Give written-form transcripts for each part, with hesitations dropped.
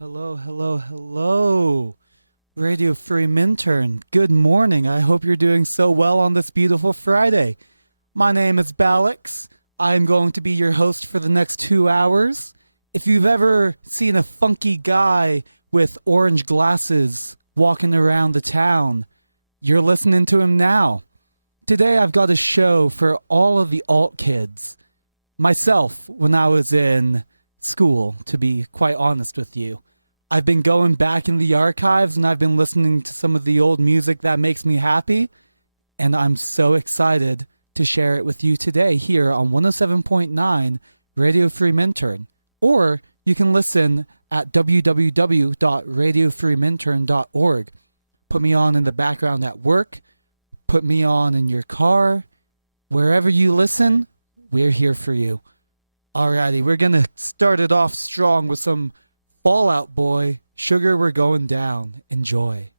Hello, hello, hello. Radio Free Minturn. Good morning. I hope you're doing so well on this beautiful Friday. My name is Balex. I'm going to be your host for the next 2 hours. If you've ever seen a funky guy with orange glasses walking around the town, you're listening to him now. Today I've got a show for all of the alt kids. Myself, when I was in school, to be quite honest with you. I've been going back in the archives and I've been listening to some of the old music that makes me happy. And I'm so excited to share it with you today here on 107.9 Radio Free Minturn. Or you can listen at www.radiofreeminturn.org. Put me on in the background at work. Put me on in your car. Wherever you listen, we're here for you. Alrighty, we're going to start it off strong with some Fall Out Boy, Sugar We're Going Down. Enjoy.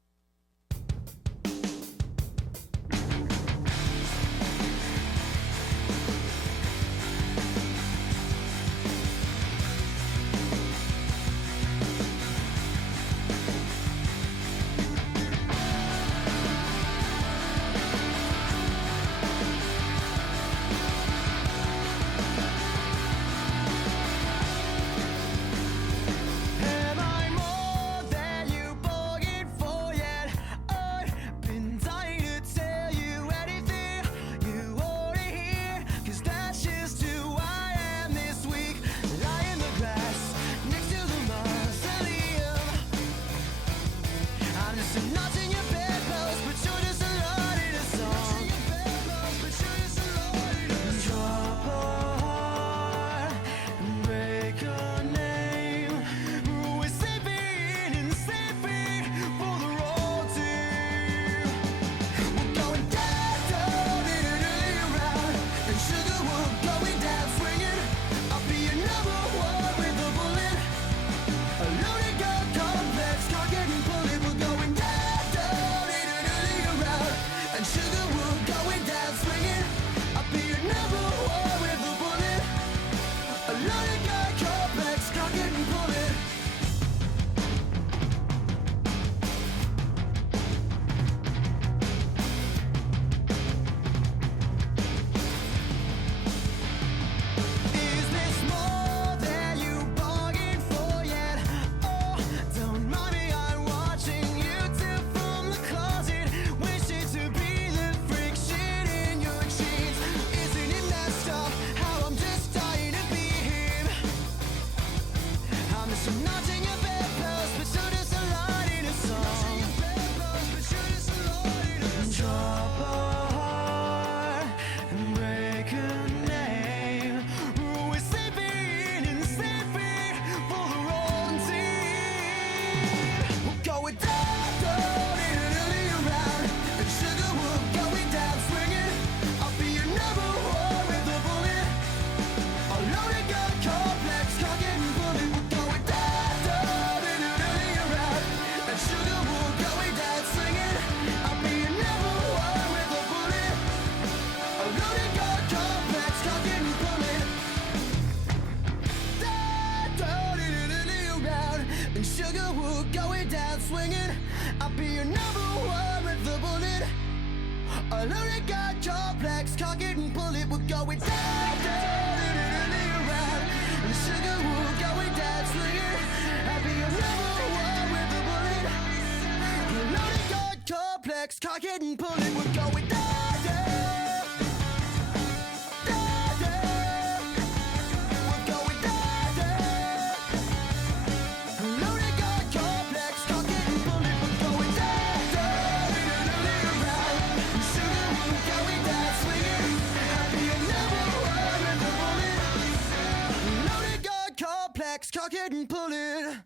Cock it and pull it.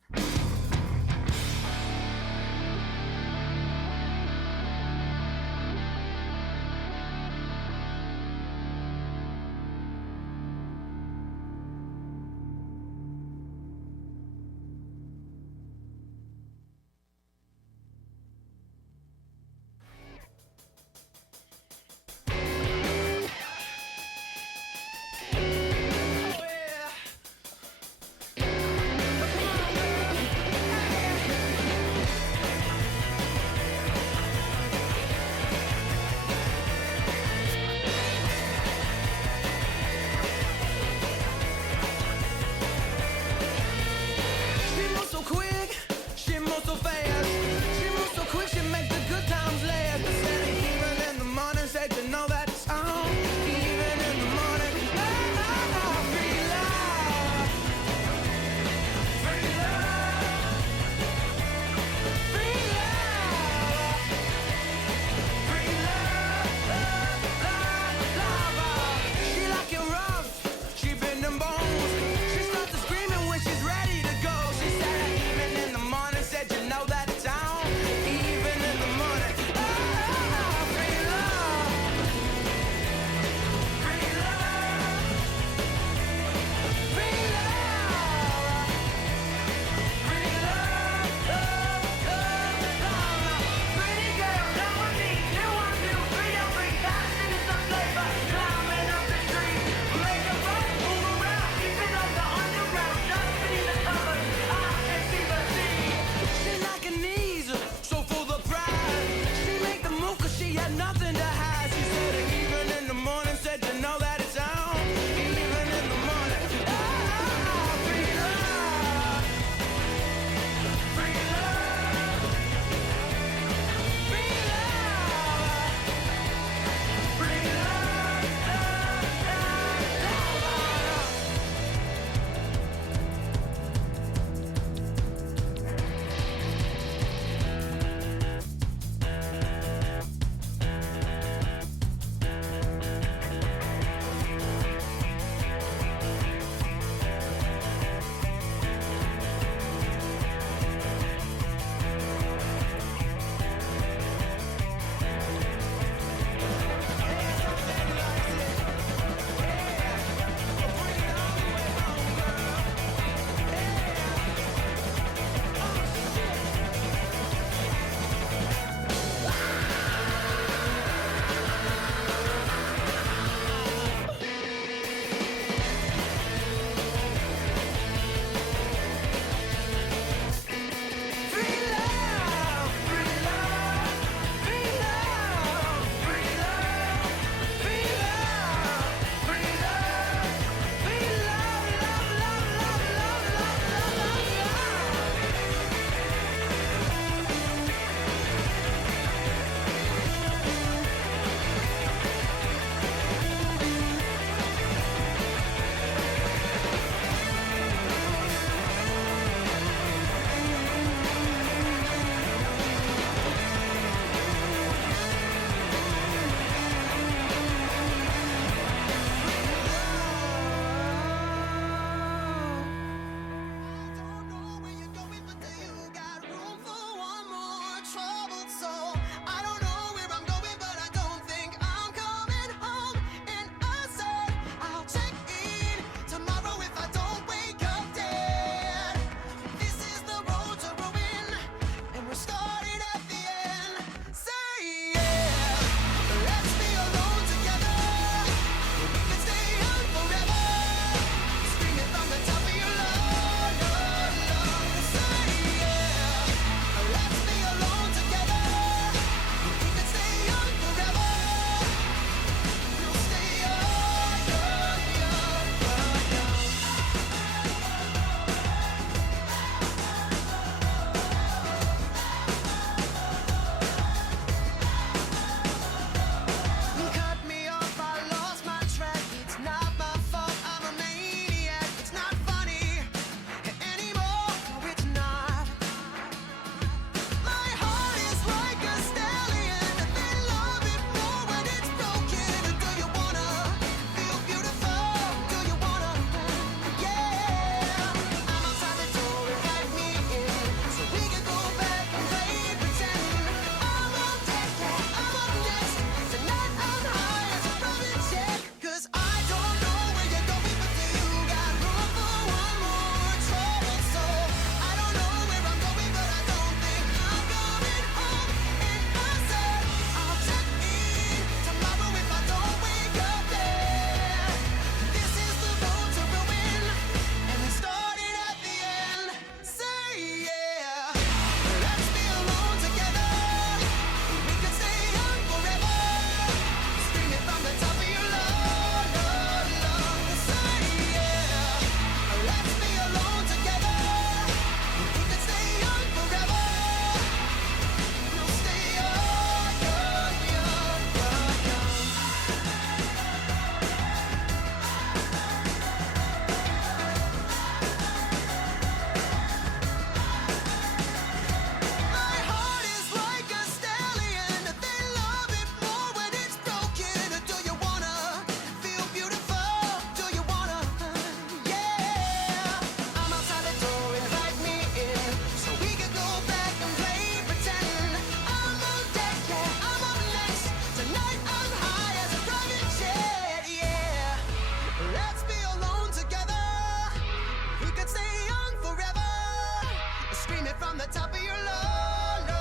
scream it from the top of your lungs.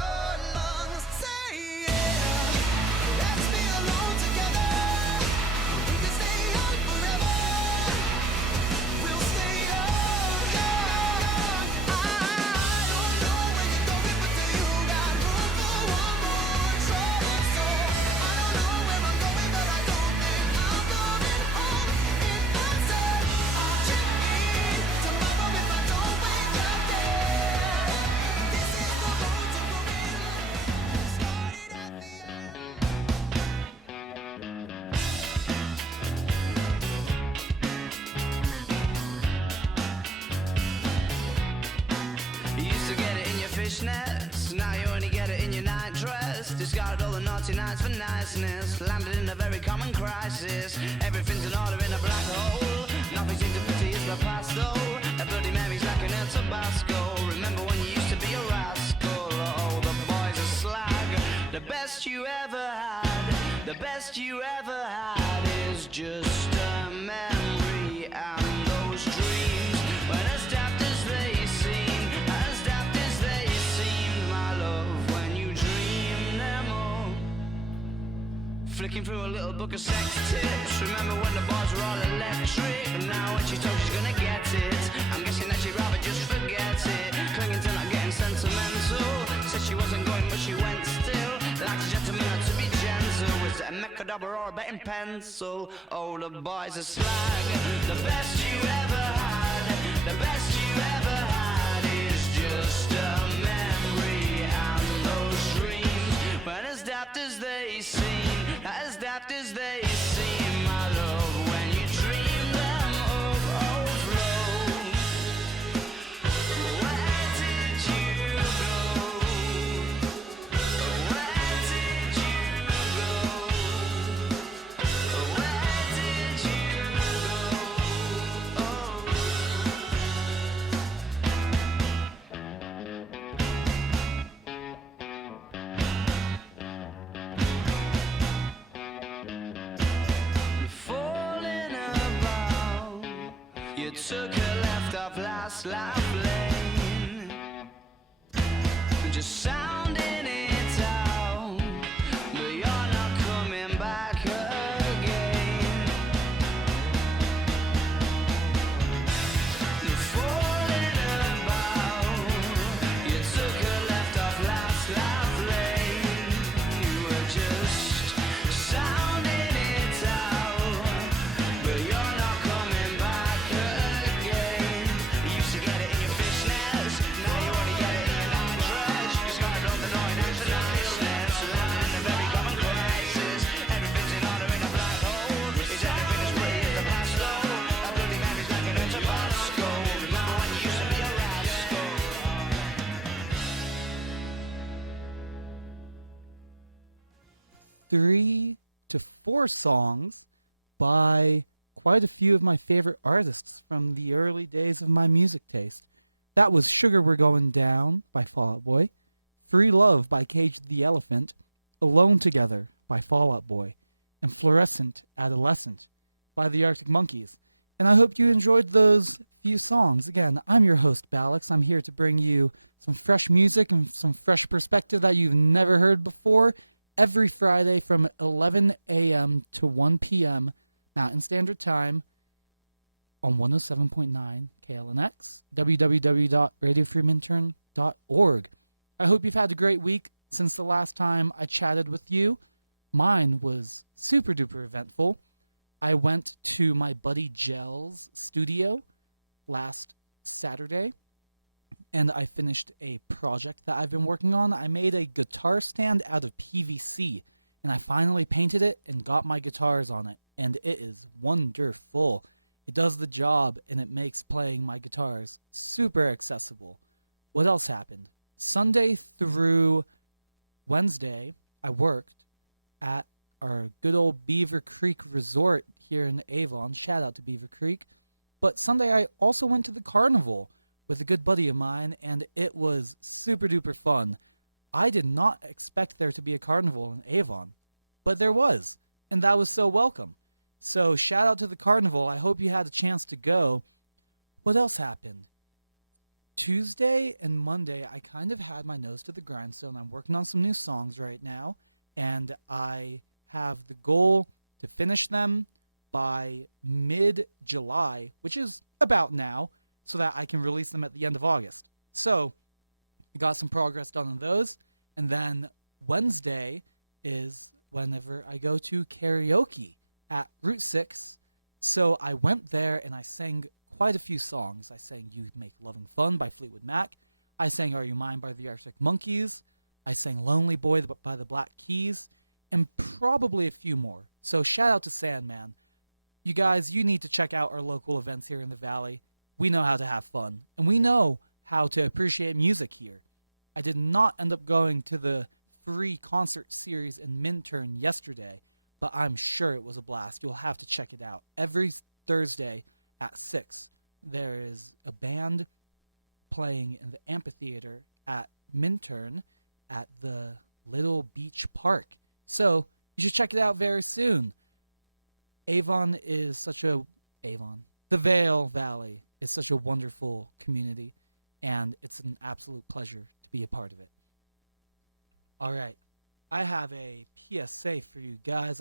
Say yeah, let's be alone together. We can stay high forever. We'll stay young. I don't know where you're going, but do you got room for one more troubled soul? I don't know where I'm going, but I don't think I'm going home in myself. I'll check in tomorrow if I don't wake up dead. This is the road to You used to get it in your fishnets, now you only get it in your nightdress. Discarded all the naughty nights for niceness, landed in a very common crisis. Everything's in order in a black hole, nothing seems to pity is the past though. A Bloody Mary's like an El Tabasco. Remember when you used to be a rascal? Oh, the boys are slag. The best you ever had, the best you ever had is just a memory. And those dreams were as daft as they seem, as daft as they seemed, my love, when you dreamed them all. Flicking through a little book of sex tips. Remember when the bars were all electric? And now when she's told she's gonna get it, I'm guessing that she'd rather just forget it. Clinging to not getting sentimental. Said she wasn't going, but she went still. Like a gentleman had to be gentle. Was it a Mechadabra or a betting pencil? Oh, the boys are slag. The best you ever had, the best you ever had is just a memory. And those dreams, but as daft as they seem, as daft as they seem, my love, when you dream them overflow. Where did you go? Where did you go? Where did you go? Oh. Falling about, you took a left off last life lane, just sounding it out, but you're not coming back again. Falling about, you took a left off last life lane, you were just sounding it out, but you're not coming back again. You used to get it in your fishnets, now you only get it in your nightdress. Discarded all the naughty nights for niceness, landed in a very common crisis. Everything's in order in a black hole. Is everything as pretty as the past though? A Bloody Mary's like an El Tabasco. Remember when you used to be a rascal? 3 to 4 songs by quite a few of my favorite artists from the early days of my music taste. That was Sugar We're Going Down by Fall Out Boy, Free Love by Cage the Elephant, Alone Together by Fall Out Boy, and Fluorescent Adolescent by the Arctic Monkeys. And I hope you enjoyed those few songs. Again, I'm your host, Balex. I'm here to bring you some fresh music and some fresh perspective that you've never heard before every Friday from 11 a.m. to 1 p.m. Mountain Standard Time on 107.9 KLNX, www.radiofreeminturn.org. I hope you've had a great week since the last time I chatted with you. Mine was super duper eventful. I went to my buddy Gel's studio last Saturday, and I finished a project that I've been working on. I made a guitar stand out of PVC, and I finally painted it and got my guitars on it, and it is wonderful. It does the job, and it makes playing my guitars super accessible. What else happened? Sunday through Wednesday, I worked at our good old Beaver Creek Resort here in Avon. Shout out to Beaver Creek. But Sunday, I also went to the carnival with a good buddy of mine, and it was super duper fun. I did not expect there to be a carnival in Avon, but there was, and that was so welcome. So shout out to the carnival. I hope you had a chance to go. What else happened? Tuesday and Monday, I kind of had my nose to the grindstone. I'm working on some new songs right now, and I have the goal to finish them by mid-July, which is about now, so that I can release them at the end of August. So, I got some progress done on those, and then Wednesday is whenever I go to karaoke at Route 6. So I went there and I sang quite a few songs. I sang You Make Loving Fun by Fleetwood Mac. I sang Are You Mine by the Arctic Monkeys. I sang Lonely Boy by the Black Keys. And probably a few more. So shout out to Sandman. You guys, you need to check out our local events here in the Valley. We know how to have fun. And we know how to appreciate music here. I did not end up going to the free concert series in Minturn yesterday, but I'm sure it was a blast. You'll have to check it out. Every Thursday at 6, there is a band playing in the amphitheater at Minturn at the Little Beach Park. So you should check it out very soon. The Vale Valley is such a wonderful community, and it's an absolute pleasure to be a part of it. All right. I have a PSA for you guys.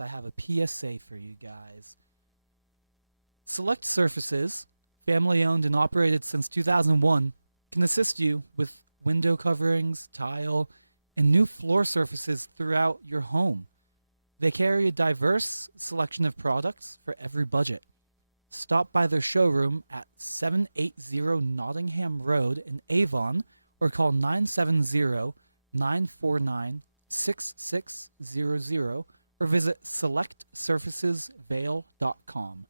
Select Surfaces, family owned and operated since 2001, can assist you with window coverings, tile, and new floor surfaces throughout your home. They carry a diverse selection of products for every budget. Stop by their showroom at 780 Nottingham Road in Avon or call 970-949-6600 or visit selectsurfacesvale.com.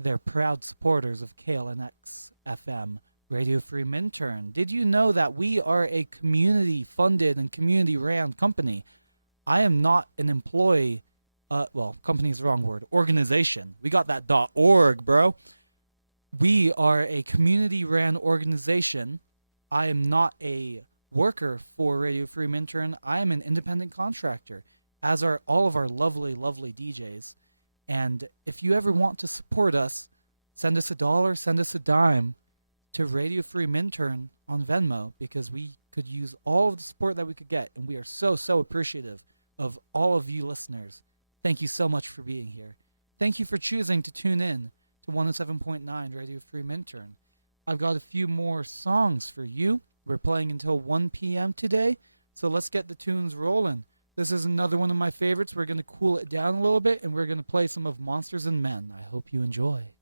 They're proud supporters of KLNX FM, Radio Free Minturn. Did you know that we are a community-funded and community-ran company? I am not an employee. Company is the wrong word. Organization. We got that .org, bro. We are a community-ran organization. I am not a worker for Radio Free Minturn. I am an independent contractor, as are all of our lovely, lovely DJs. And if you ever want to support us, send us $1, send us a dime to Radio Free Minturn on Venmo, because we could use all of the support that we could get, and we are so, so appreciative of all of you listeners. Thank you so much for being here. Thank you for choosing to tune in to 107.9 Radio Free Minturn. I've got a few more songs for you. We're playing until 1 p.m. today, so let's get the tunes rolling. This is another one of my favorites. We're going to cool it down a little bit, and we're going to play some of Monsters and Men. I hope you enjoy.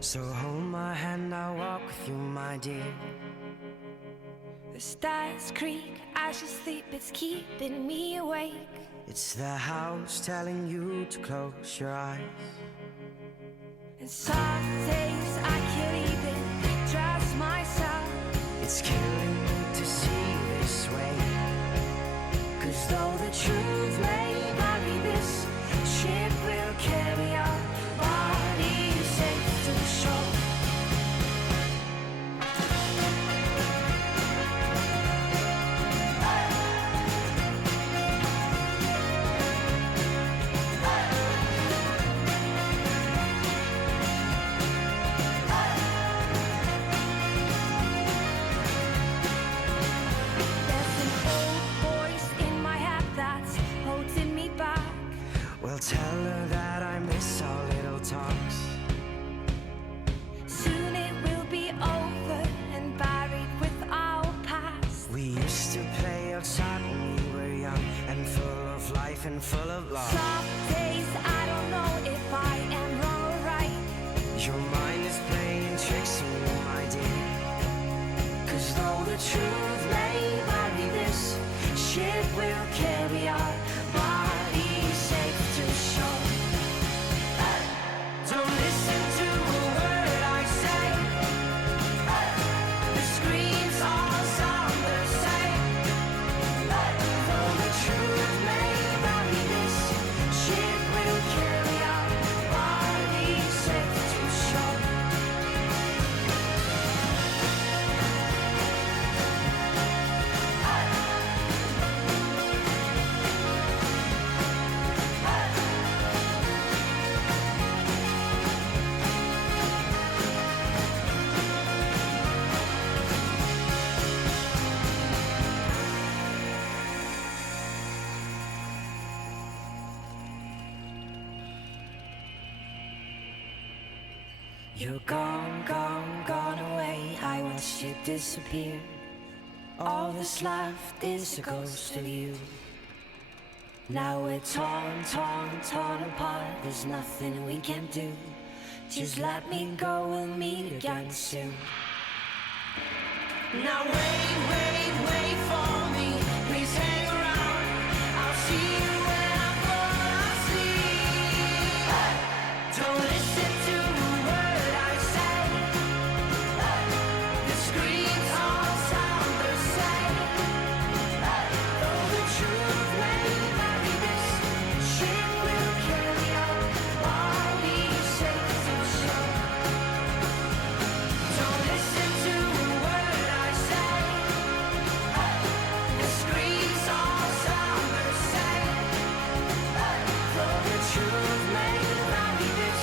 So hold my hand, I'll walk with you, my dear. The stars creak, I should sleep, it's keeping me awake. It's the house telling you to close your eyes. And some days I can't even trust myself. It's killing me to see you this way. 'Cause though the truth may vary, this ship will carry our bodies safe to shore. Well, tell her that I miss our little talks. Soon it will be over and buried with our past. We used to play outside when we were young and full of life and full of love. Some days I don't know if I am alright. Your mind is playing tricks on you, my dear. 'Cause though the truth may vary, this ship will carry our bodies safe to shore. Don't listen to a word I say. The screams all sound the same. Though the truth may vary, this You're gone, gone, gone away. I watched you disappear. All that's left is a ghost of you. Now we're torn, torn, torn apart. There's nothing we can do. Just let me go, we'll meet again soon. Now wait, wait, wait for me. Please hang around. I'll see you when I fall asleep. Don't listen to a word I say. The screams all sound the same. Though the truth may vary, this ship will carry on. All we safe to show. Don't listen to a word I say. The screams all sound the same. Though the truth may vary, this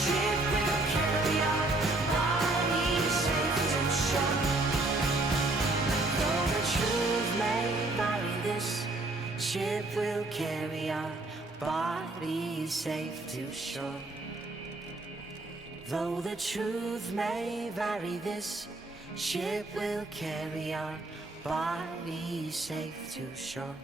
ship will carry on. All we safe to show. Though the truth may vary, this ship will carry our bodies safe to shore. Though the truth may vary, this ship will carry our bodies safe to shore.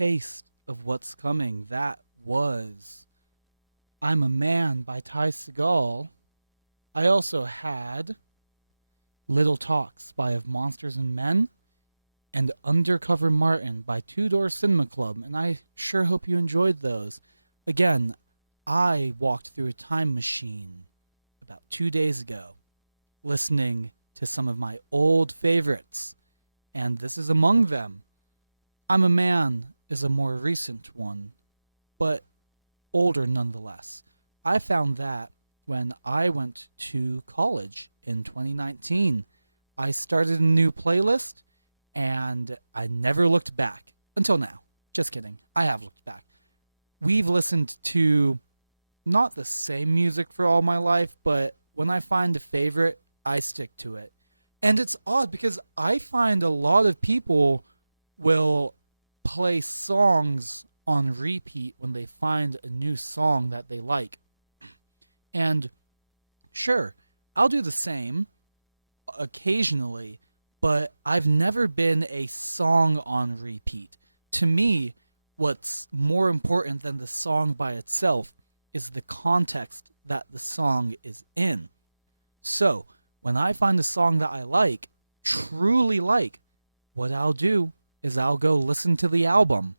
taste of what's coming. That was I'm a Man by Ty Segall. I also had Little Talks by Of Monsters and Men and Undercover Martin by Two Door Cinema Club, and I sure hope you enjoyed those. Again, I walked through a time machine about 2 days ago, listening to some of my old favorites, and this is among them. I'm a Man is a more recent one, but older nonetheless. I found that when I went to college in 2019. I started a new playlist, and I never looked back until now. Just kidding. I have looked back. We've listened to not the same music for all my life, but when I find a favorite, I stick to it. And it's odd because I find a lot of people will play songs on repeat when they find a new song that they like. And sure, I'll do the same occasionally, but I've never been a song on repeat. To me, what's more important than the song by itself is the context that the song is in. So, when I find a song that I like, truly like, what I'll do is I'll go listen to the album.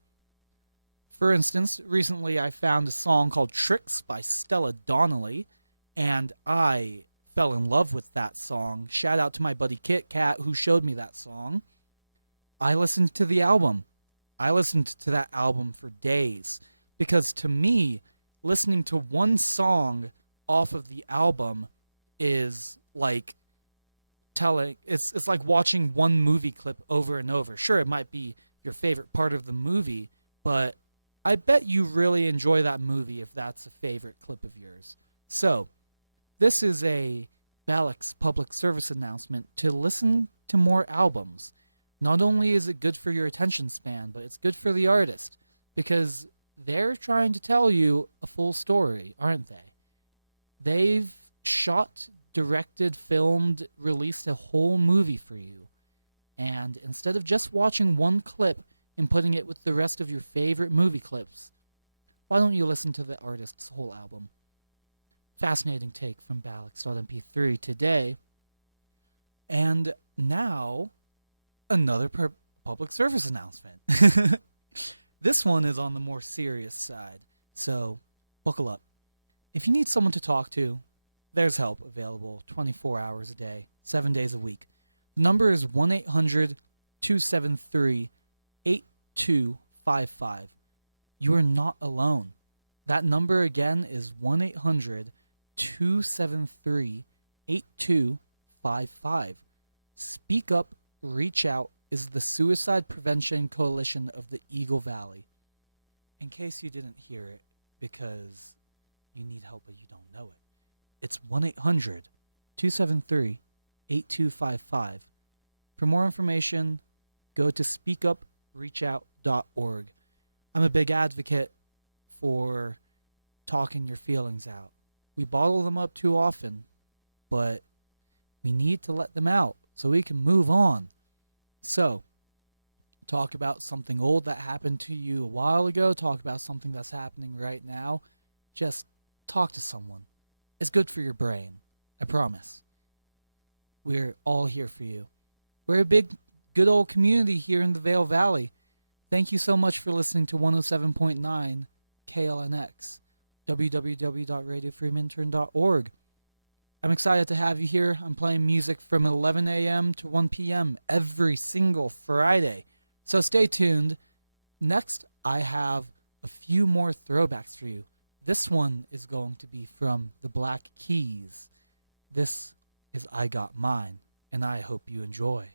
For instance, recently I found a song called Tricks by Stella Donnelly, and I fell in love with that song. Shout out to my buddy Kit Kat who showed me that song. I listened to the album. I listened to that album for days, because to me, listening to one song off of the album is like it's like watching one movie clip over and over. Sure, it might be your favorite part of the movie, but I bet you really enjoy that movie if that's a favorite clip of yours. So, this is a Balex public service announcement to listen to more albums. Not only is it good for your attention span, but it's good for the artist, because they're trying to tell you a full story, aren't they? They've shot, directed, filmed, released a whole movie for you. And instead of just watching one clip and putting it with the rest of your favorite movie clips, why don't you listen to the artist's whole album? Fascinating take from Balex.mp3 today. And now, another public service announcement. This one is on the more serious side, so buckle up. If you need someone to talk to, there's help available 24 hours a day, 7 days a week. The number is 1-800-273-8255. You are not alone. That number again is 1-800-273-8255. Speak Up, Reach Out is the Suicide Prevention Coalition of the Eagle Valley. In case you didn't hear it, because you need help but you don't know it, it's 1-800-273-8255. For more information, go to speakupreachout.org. I'm a big advocate for talking your feelings out. We bottle them up too often, but we need to let them out so we can move on. So, talk about something old that happened to you a while ago. Talk about something that's happening right now. Just talk to someone. It's good for your brain. I promise. We're all here for you. We're a big, good old community here in the Vale Valley. Thank you so much for listening to 107.9 KLNX, www.radiofreeminturn.org. I'm excited to have you here. I'm playing music from 11 a.m. to 1 p.m. every single Friday. So stay tuned. Next, I have a few more throwbacks for you. This one is going to be from the Black Keys. This is I Got Mine, and I hope you enjoy.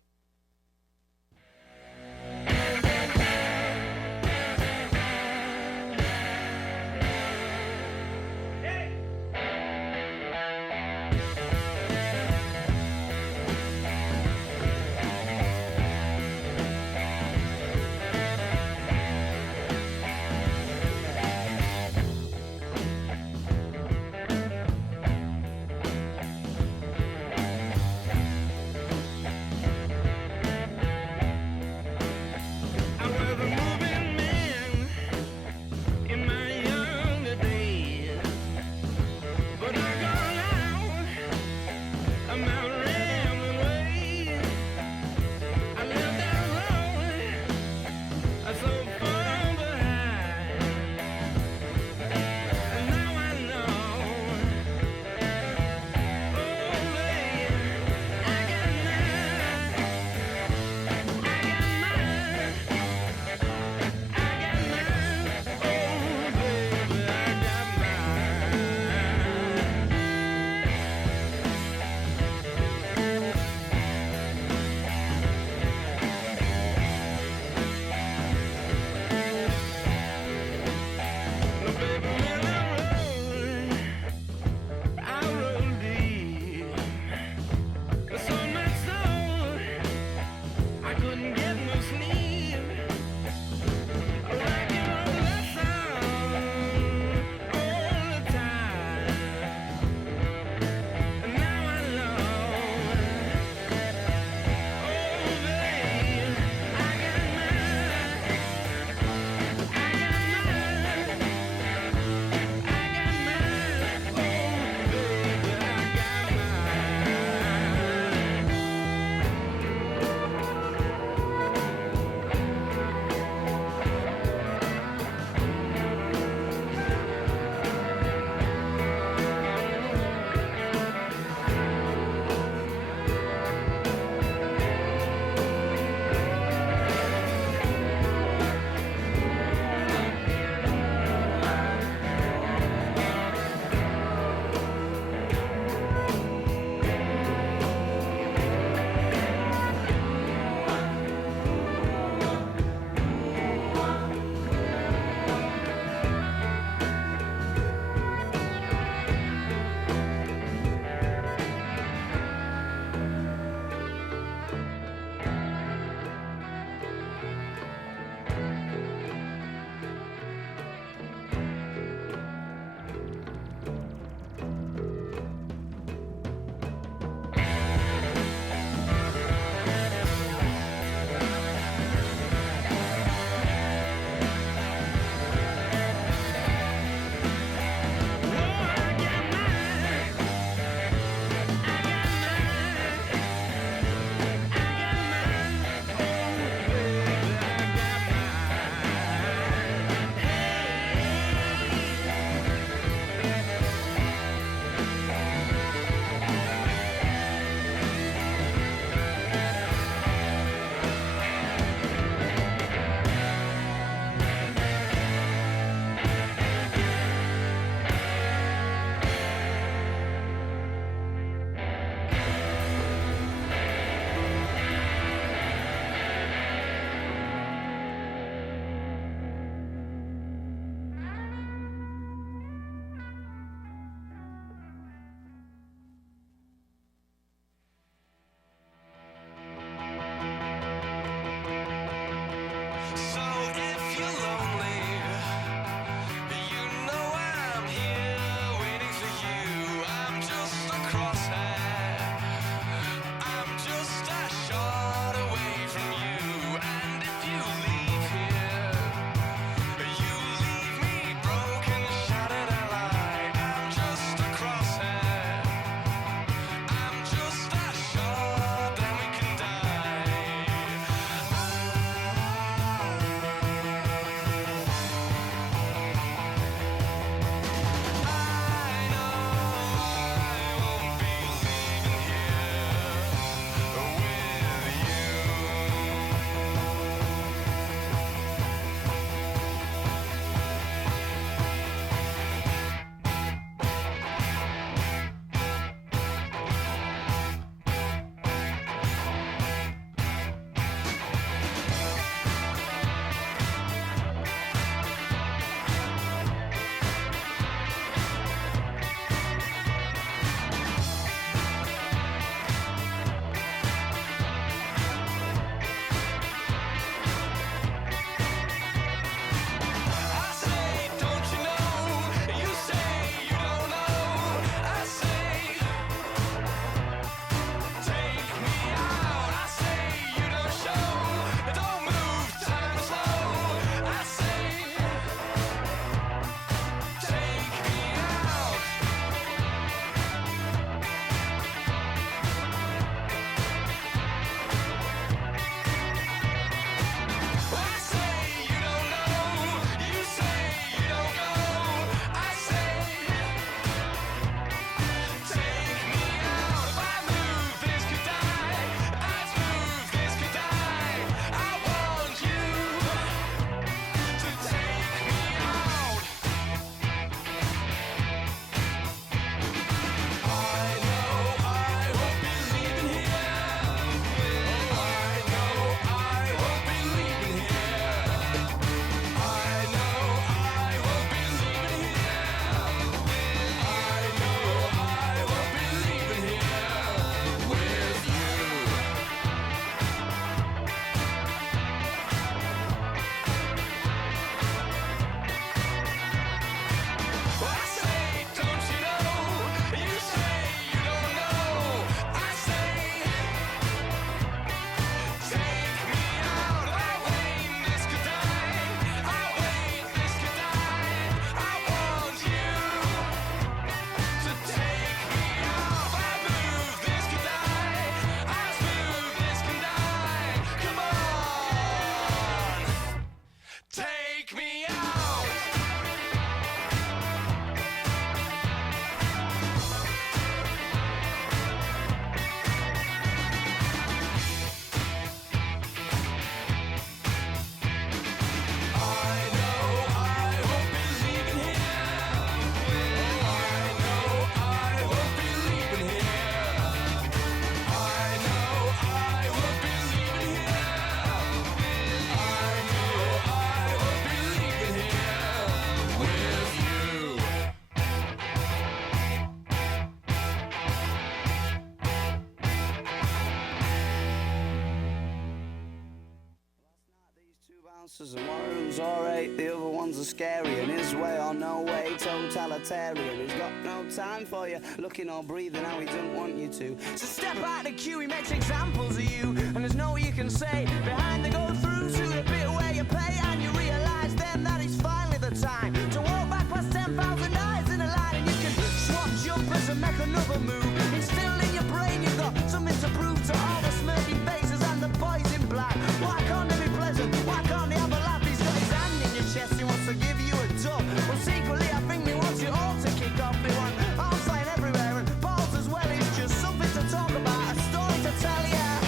Monsters and one of them's alright, the other ones are scary, and his way or no way, totalitarian. He's got no time for you, looking or breathing how he doesn't want you to. So step out the queue, he makes examples of you, and there's no you can say. Behind the go through to the bit where you pay, and you realise then that it's finally the time to walk back past 10,000 eyes in a line, and you can swap jumpers and make another move. Instill in your brain you've got something to prove to all the smirky faces and the boys in black. Why can't they be pleasant? Why can't they have a laugh? He's got his hand in your chest, he wants to give you a dub. Well, secretly I think he wants you all to kick off. They want arms flying everywhere and balls as well. It's just something to talk about, a story to tell ya.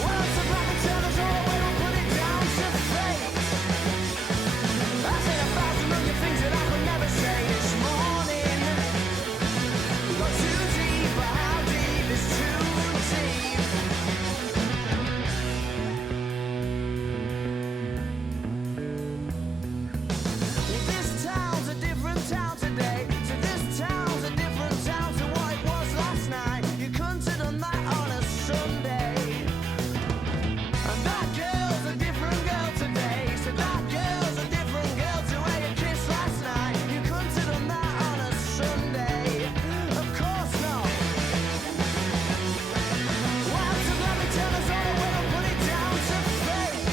Well, it's a black turn us all away, we'll put it down to fate. I said 1,000 million things that I could never say this morning. Got too deep, but how deep is too deep? Well, this town's a different town today. So this town's a different town to what it was last night. You couldn't have done that on a Sunday. And that girl's a different girl today. So that girl's a different girl to where you kissed last night. You couldn't have done that on a Sunday. Of course not. Well, so let me tell us all the way and put it down to fate.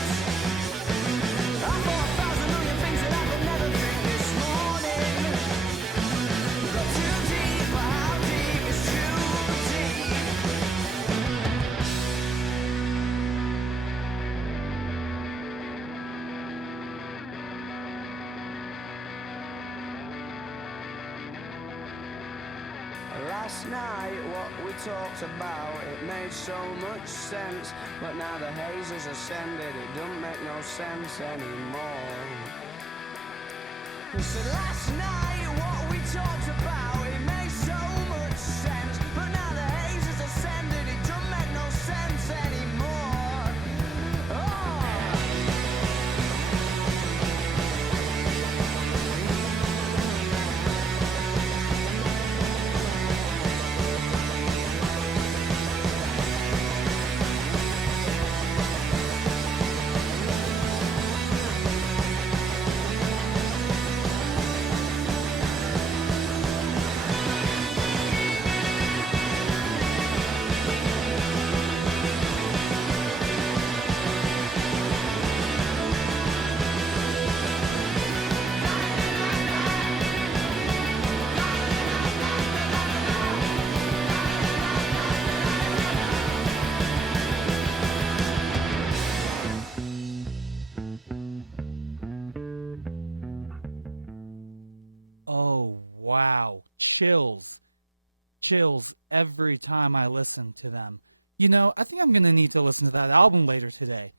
I thought 1,000 million things that I could never think this morning. Got too deep, but how deep is too deep? Last night, what we talked about, it made so much sense. But now the haze has ascended, it don't make no sense anymore. So last night, what we talked about, it made so much sense. But now the haze has ascended, it don't make no sense anymore. Oh. Oh, wow. Chills. Chills every time I listen to them. You know, I think I'm going to need to listen to that album later today.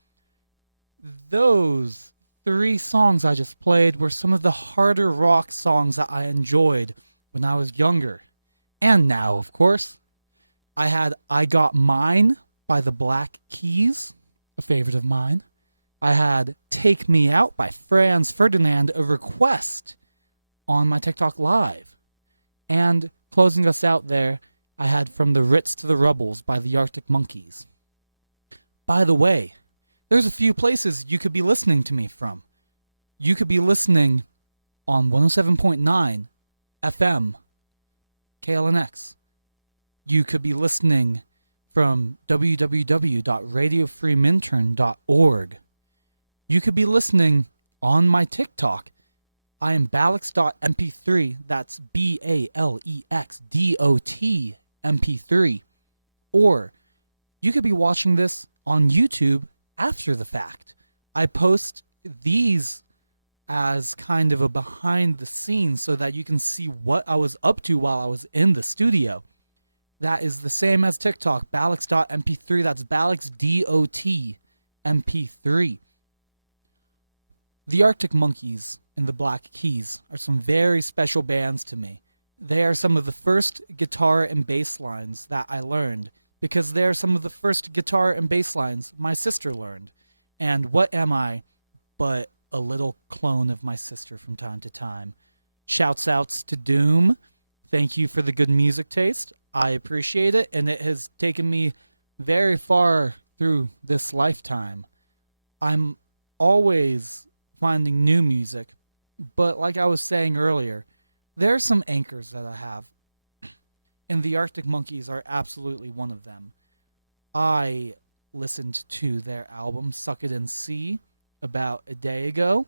Those 3 songs I just played were some of the harder rock songs that I enjoyed when I was younger. And now, of course. I had I Got Mine by the Black Keys, a favorite of mine. I had Take Me Out by Franz Ferdinand, a request on my TikTok Live. And closing us out there, I had From the Ritz to the Rubbles by the Arctic Monkeys. By the way, there's a few places you could be listening to me from. You could be listening on 107.9 FM, KLNX. You could be listening from www.radiofreeminturn.org. You could be listening on my TikTok. I am Balex.mp3. That's BALEX MP3. Or you could be watching this on YouTube after the fact. I post these as kind of a behind the scenes so that you can see what I was up to while I was in the studio. That is the same as TikTok, Balex.mp3. That's Balex.mp3. The Arctic Monkeys and the Black Keys are some very special bands to me. They are some of the first guitar and bass lines that I learned, because they are some of the first guitar and bass lines my sister learned. And what am I but a little clone of my sister from time to time? Shouts outs to Doom. Thank you for the good music taste. I appreciate it, and it has taken me very far through this lifetime. I'm always finding new music, but like I was saying earlier, there are some anchors that I have, and the Arctic Monkeys are absolutely one of them. I listened to their album Suck It and See about a day ago,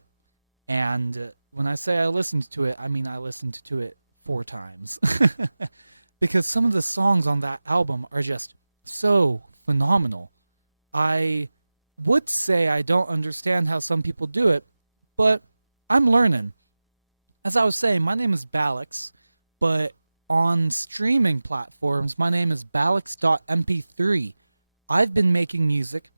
and when I say I listened to it, I mean I listened to it 4 times. Because some of the songs on that album are just so phenomenal. I would say I don't understand how some people do it, but I'm learning. As I was saying, my name is Balex, but on streaming platforms, my name is Balex.mp3. I've been making music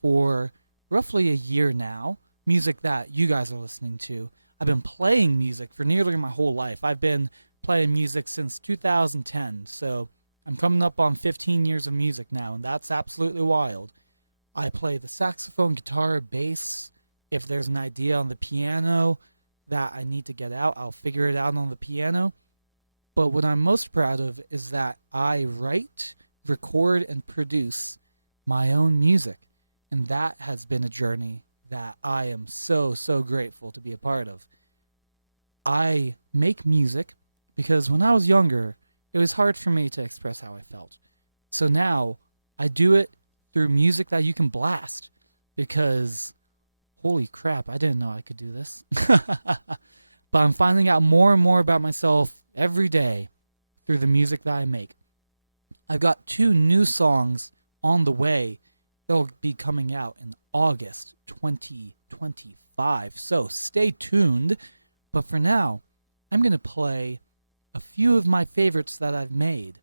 for roughly a year now, music that you guys are listening to. I've been playing music for nearly my whole life. I've been playing music since 2010, so I'm coming up on 15 years of music now, and that's absolutely wild. I play the saxophone, guitar, bass. If there's an idea on the piano that I need to get out, I'll figure it out on the piano. But what I'm most proud of is that I write, record, and produce my own music. And that has been a journey that I am so, so grateful to be a part of. I make music because when I was younger, it was hard for me to express how I felt. So now I do it through music that you can blast because, holy crap, I didn't know I could do this. But I'm finding out more and more about myself every day through the music that I make. I've got 2 new songs on the way. They'll be coming out in August 2025, so stay tuned. But for now, I'm going to play a few of my favorites that I've made.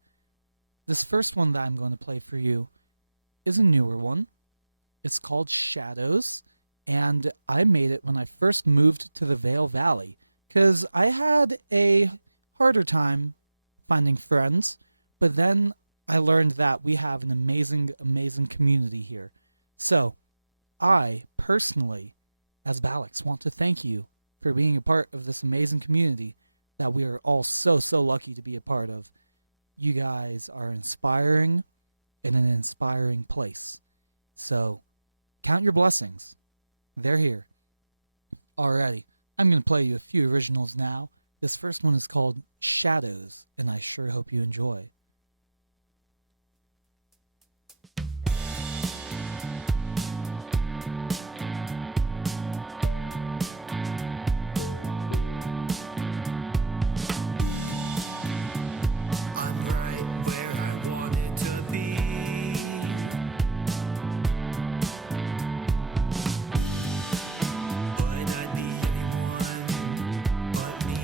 This first one that I'm going to play for you is a newer one. It's called Shadows, and I made it when I first moved to the Vale Valley because I had a harder time finding friends, but then I learned that we have an amazing, amazing community here. So, I personally, as Balex, want to thank you for being a part of this amazing community that we are all so, so lucky to be a part of. You guys are inspiring in an inspiring place. So, count your blessings. They're here. Alrighty, I'm going to play you a few originals now. This first one is called Shadows, and I sure hope you enjoy. I'm right where I wanted to be. But I need anyone but me.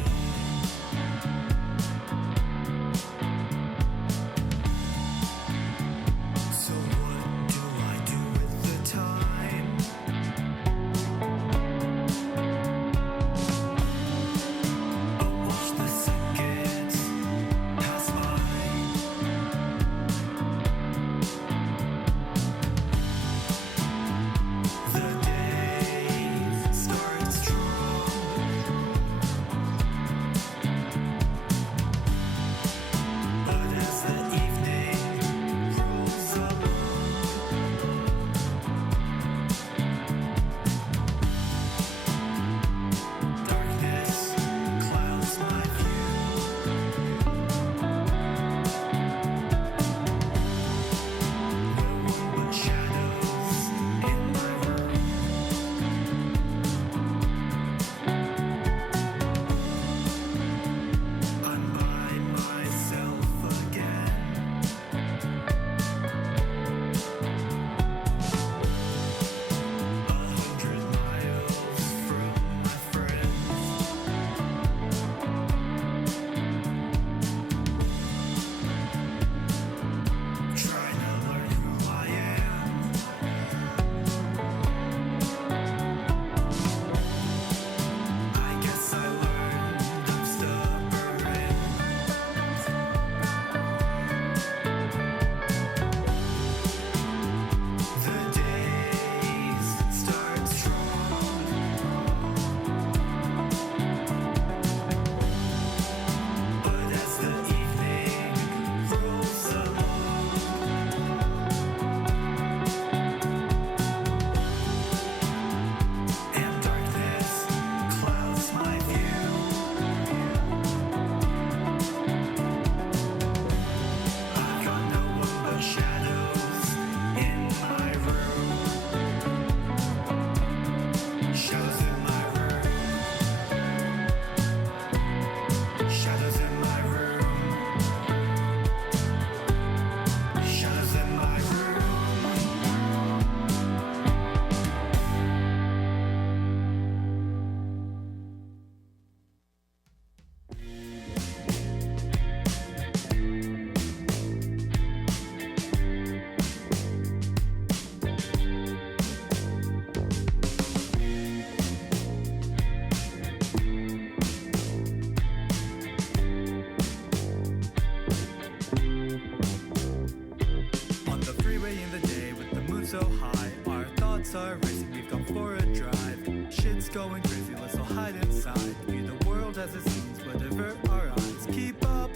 are racing, we've gone for a drive. Shit's going crazy, let's all hide inside. View the world as it seems, but divert our eyes. Keep up,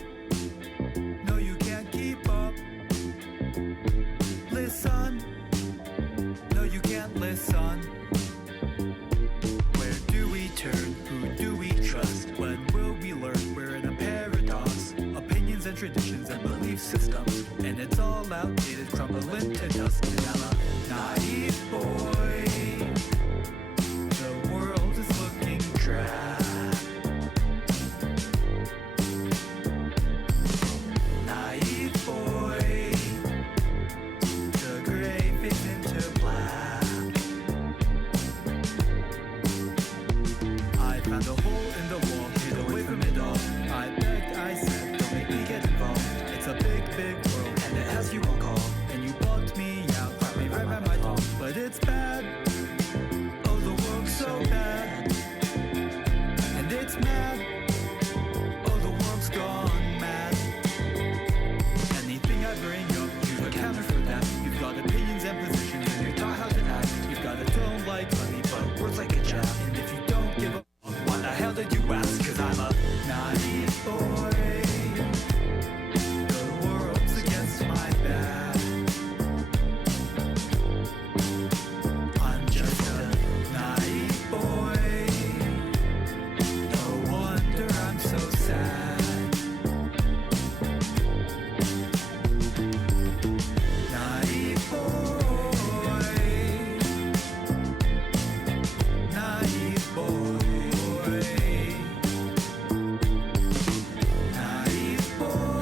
no you can't keep up. Listen, no you can't listen. Where do we turn, who do we trust? When will we learn, we're in a paradox. Opinions and traditions and belief systems, and it's all outdated, crumbling to dust. And I'm a naive boy, the world is looking drab. Naive boy, the gray fades into black. I found a hole in the wall, hid away from it all. I begged, I said, don't make me get involved. It's a big, big world, and it has you on call. And you bugged me out, caught me right by my tongue. But it's bad, oh the world's so bad. And it's mad, oh the world's gone mad. Anything I bring up, you've accounted for that. You've got opinions and positions, and you're taught how to act. You've got a tone like honey, but words like a jab. And if you don't give a what the hell did you ask? Cause I'm a naive boy, the world's against my back. I'm just a naive boy, no wonder I'm so sad. Naive boy, naive boy. Naive boy,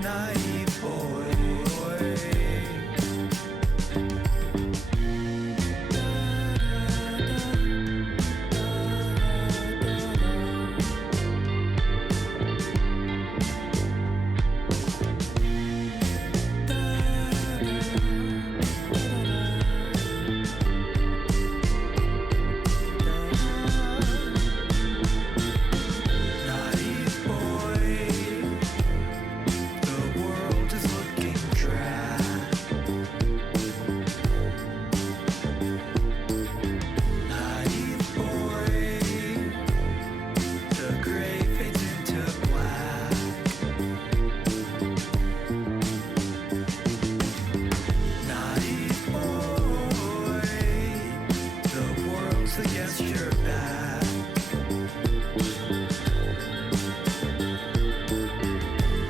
naive boy. Da, da, da, da, da, da, Naive boy, the world is looking drab. Naive boy, the gray fades into black. Naive boy, the world's against your back.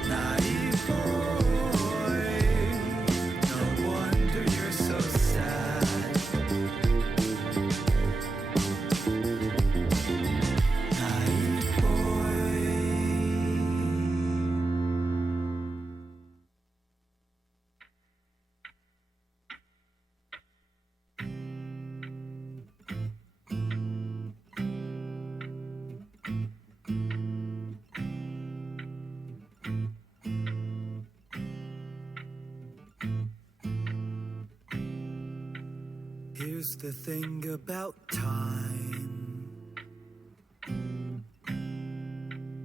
Naive boy, no wonder you're so sad. Naive boy. Here's the thing about time.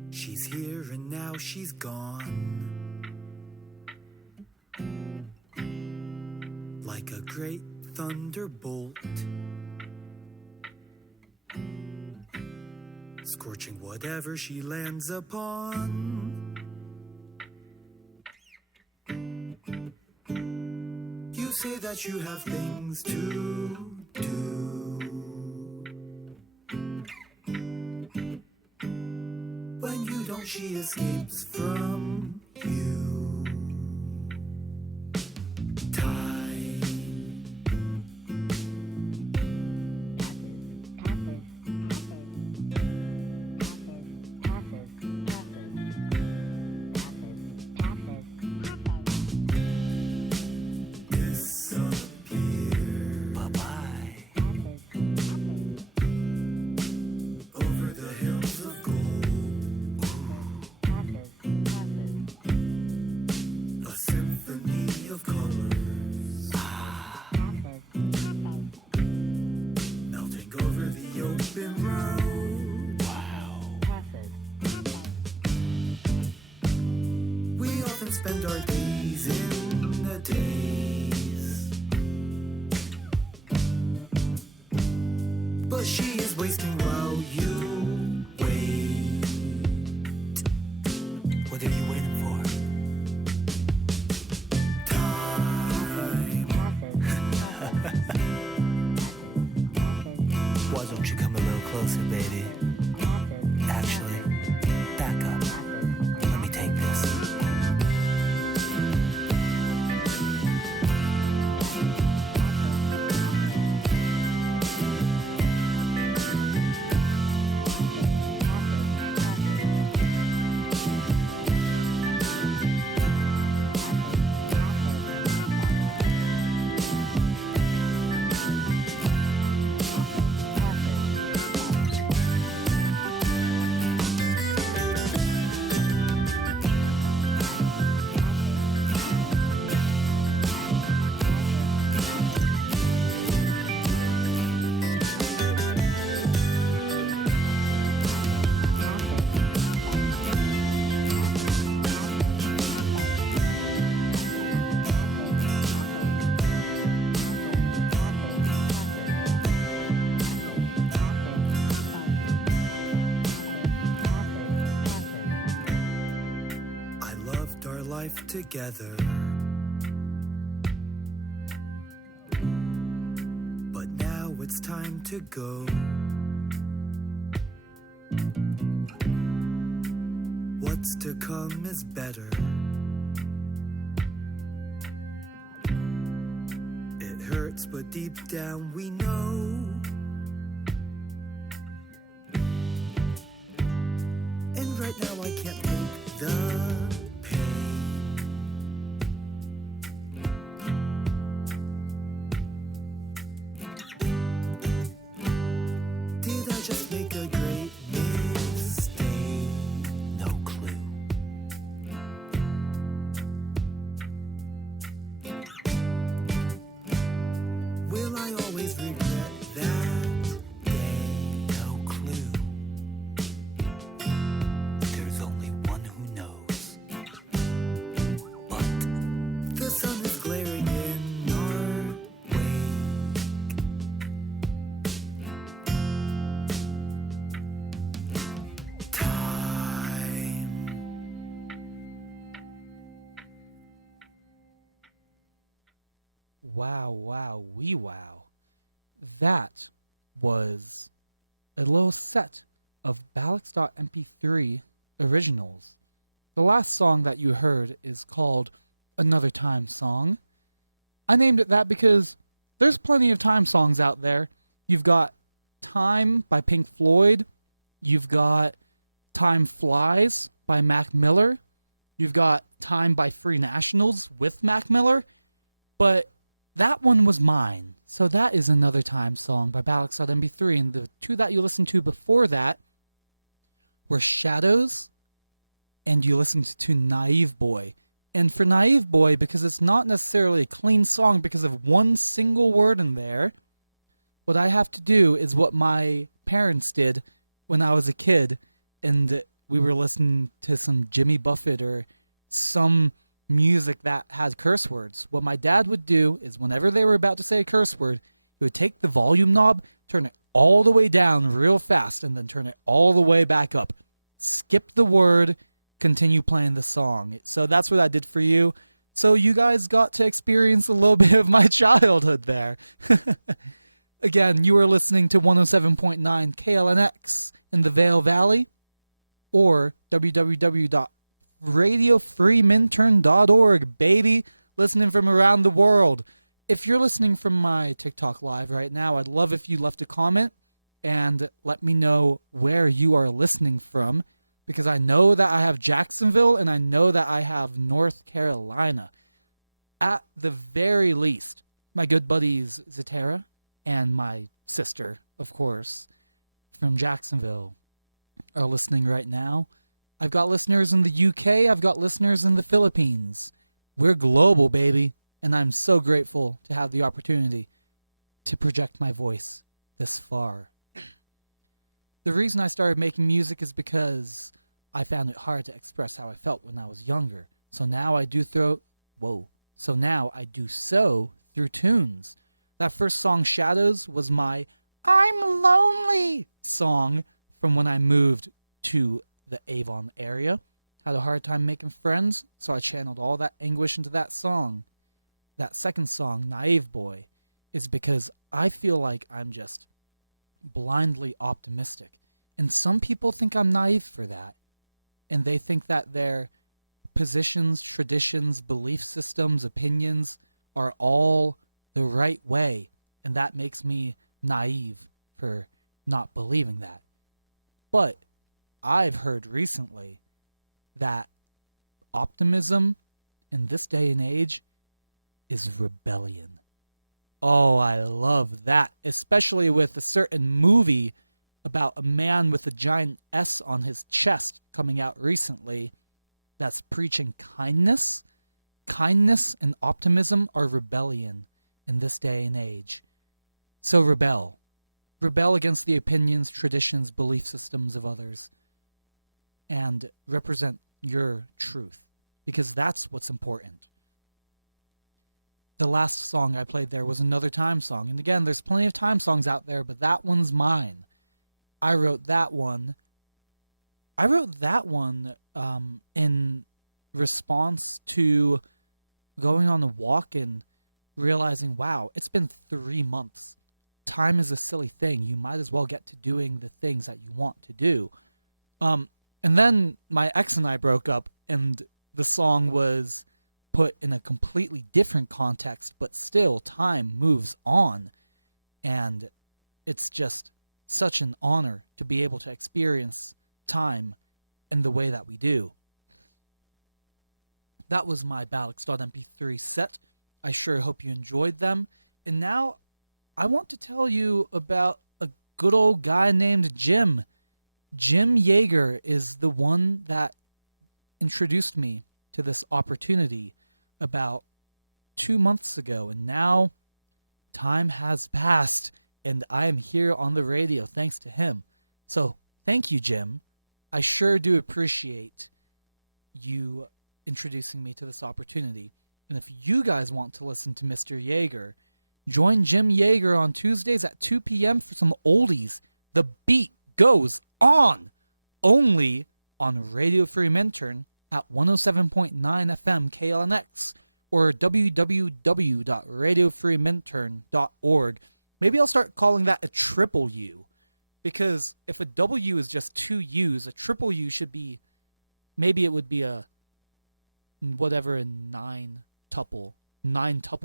She's here and now she's gone. Like a great thunderbolt, scorching whatever she lands upon. You say that you have things to do. When you don't, she escapes from you. Time disappear. Bye-bye. Over the hills of gold. A symphony of colors. Melting over the open road. We often spend our days in a day. wasting while you wait. What are you waiting for? Time. Why don't you come a little closer, baby? Actually, back up. Let me take this. I loved our life together. But now it's time to go. What's to come is better. It hurts, but deep down we know. And right now I can't take the pain. Did I just make a great mistake? No clue. Will I always regret that day? No clue. There's only one who knows. But the sun is glaring in our wake. Time. Wow, wow, wee wow. That was a little set of Balex.mp3 originals. The last song that you heard is called Another Time Song. I named it that because there's plenty of time songs out there. You've got Time by Pink Floyd. You've got Time Flies by Mac Miller. You've got Time by Free Nationals with Mac Miller. But that one was mine. So that is Another Time Song by Balex.mp3. And the two that you listened to before that were Shadows, and you listened to Naive Boy. And for Naive Boy, because it's not necessarily a clean song because of one single word in there, what I have to do is what my parents did when I was a kid and we were listening to some Jimmy Buffett or some music that had curse words. What my dad would do is whenever they were about to say a curse word, he would take the volume knob, turn it all the way down real fast, and then turn it all the way back up. Skip the word, continue playing the song. So that's what I did for you. So you guys got to experience a little bit of my childhood there. Again, you are listening to 107.9 KLNX in the Vale Valley or www.radiofreeminturn.org, baby, listening from around the world. If you're listening from my TikTok live right now, I'd love if you left a comment and let me know where you are listening from, because I know that I have Jacksonville and I know that I have North Carolina. At the very least, my good buddies Zetera and my sister, of course, from Jacksonville are listening right now. I've got listeners in the UK. I've got listeners in the Philippines. We're global, baby. And I'm so grateful to have the opportunity to project my voice this far. The reason I started making music is because I found it hard to express how I felt when I was younger. So now I do so through tunes. That first song, Shadows, was my I'm lonely song from when I moved to the Avon area. Had a hard time making friends, so I channeled all that anguish into that song. That second song, Naive Boy, is because I feel like I'm just blindly optimistic. And some people think I'm naive for that. And they think that their positions, traditions, belief systems, opinions are all the right way. And that makes me naive for not believing that. But I've heard recently that optimism in this day and age is rebellion. Oh, I love that, especially with a certain movie about a man with a giant S on his chest coming out recently that's preaching kindness. Kindness and optimism are rebellion in this day and age. So rebel. Rebel against the opinions, traditions, belief systems of others, and represent your truth, because that's what's important. The last song I played there was another time song. And again, there's plenty of time songs out there, but that one's mine. I wrote that one in response to going on a walk and realizing, wow, it's been 3 months. Time is a silly thing. You might as well get to doing the things that you want to do. And then my ex and I broke up, and the song was put in a completely different context, but still time moves on. And it's just such an honor to be able to experience time in the way that we do. That was my Balex.mp3 set. I sure hope you enjoyed them. And now I want to tell you about a good old guy named Jim. Jim Yeager is the one that introduced me to this opportunity about 2 months ago, and now time has passed, and I am here on the radio thanks to him. So thank you, Jim. I sure do appreciate you introducing me to this opportunity. And if you guys want to listen to Mr. Yeager, join Jim Yeager on Tuesdays at 2 p.m. for some oldies. The beat goes on, only on Radio Free Minturn at 107.9 FM KLNX or www.radiofreeminturn.org. Maybe I'll start calling that a triple U, because if a W is just 2 U's, a triple U should be, maybe it would be a whatever, a 9 tuple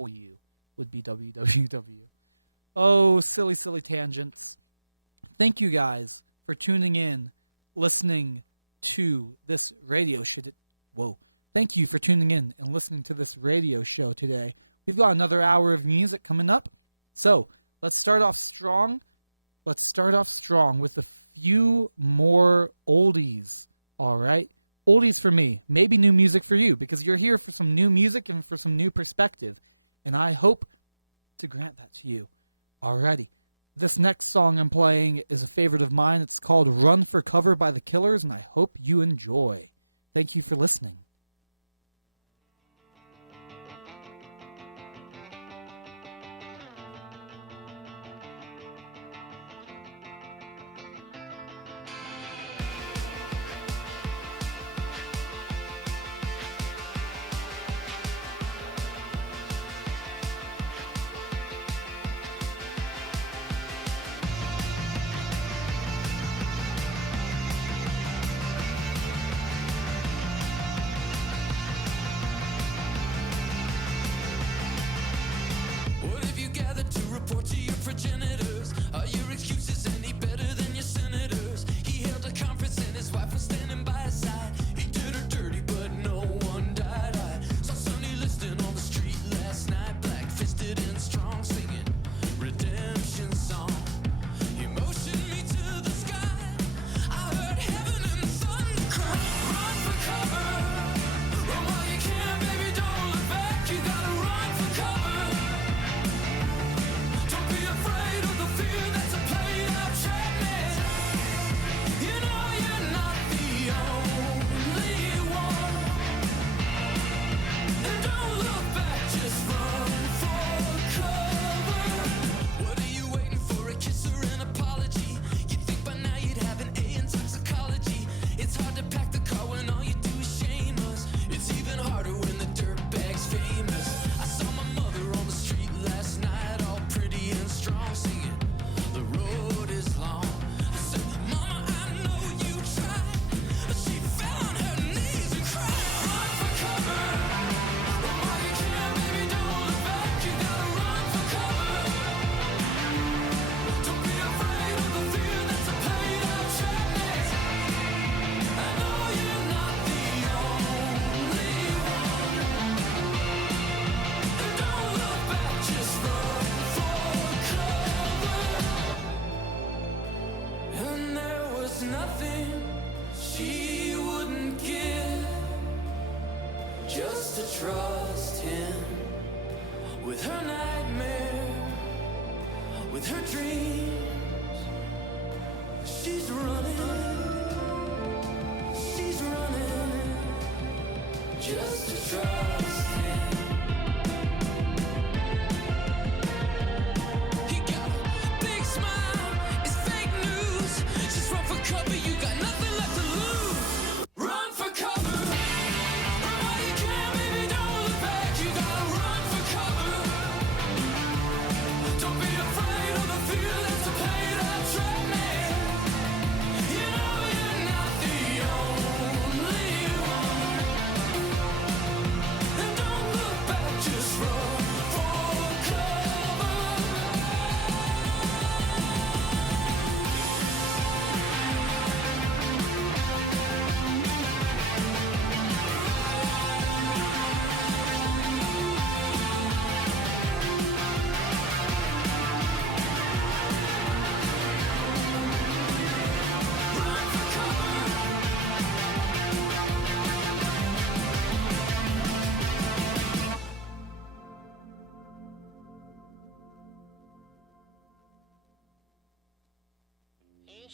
U would be www. Oh, silly, silly tangents. Thank you guys for tuning in, listening to this radio show. Thank you for tuning in and listening to this radio show today. We've got another hour of music coming up. So let's start off strong. Let's start off strong with a few more oldies. All right? Oldies for me. Maybe new music for you, because you're here for some new music and for some new perspective. And I hope to grant that to you. Alrighty. This next song I'm playing is a favorite of mine. It's called Run for Cover by the Killers, and I hope you enjoy. Thank you for listening.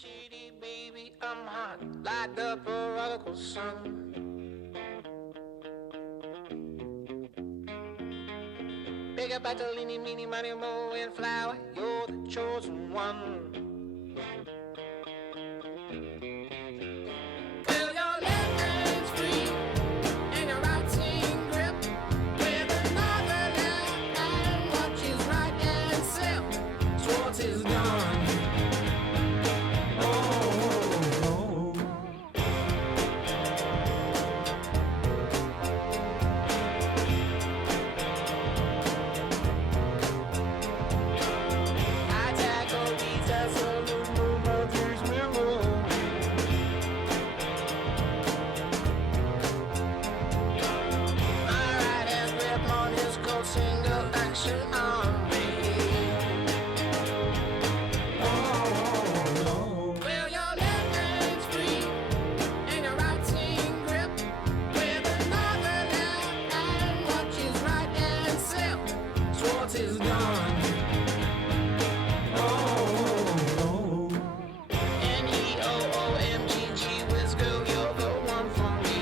shady baby, I'm hot like the prodigal son. Big up Bartolini, meeny, money, mo, and flower, you're the chosen one. Well, your left hand's free, and your right hand grip, with another left hand watches right and slip. Schwartz is gone. I tackle these as a new mother's mirror. My right hand grip on his coat, single action on me. Well, your left hand's free, and your right hand grip, with another left hand watches right and slip. Schwartz is gone. N-E-O-O-M-G-G, Wiz girl, you're the one for me.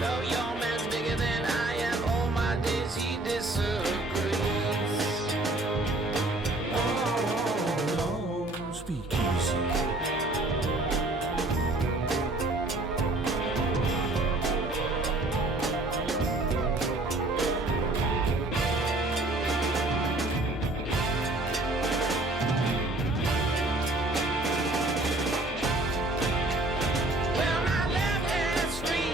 Though your man's bigger than I am, all my days he disagrees. Speak easy. Well, my left hand's free.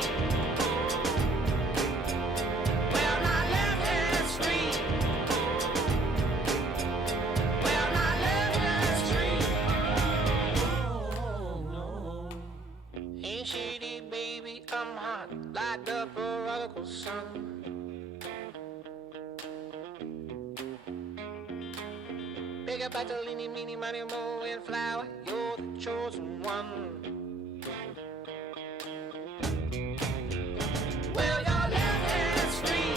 Well, my left hand's free. Well, my left hand's free. Oh, no. Ain't shady, baby, I'm hot like the prodigal son. Big up Bartolini, meeny, money, mo, and flower, you're the chosen one. Well, your left hand's free.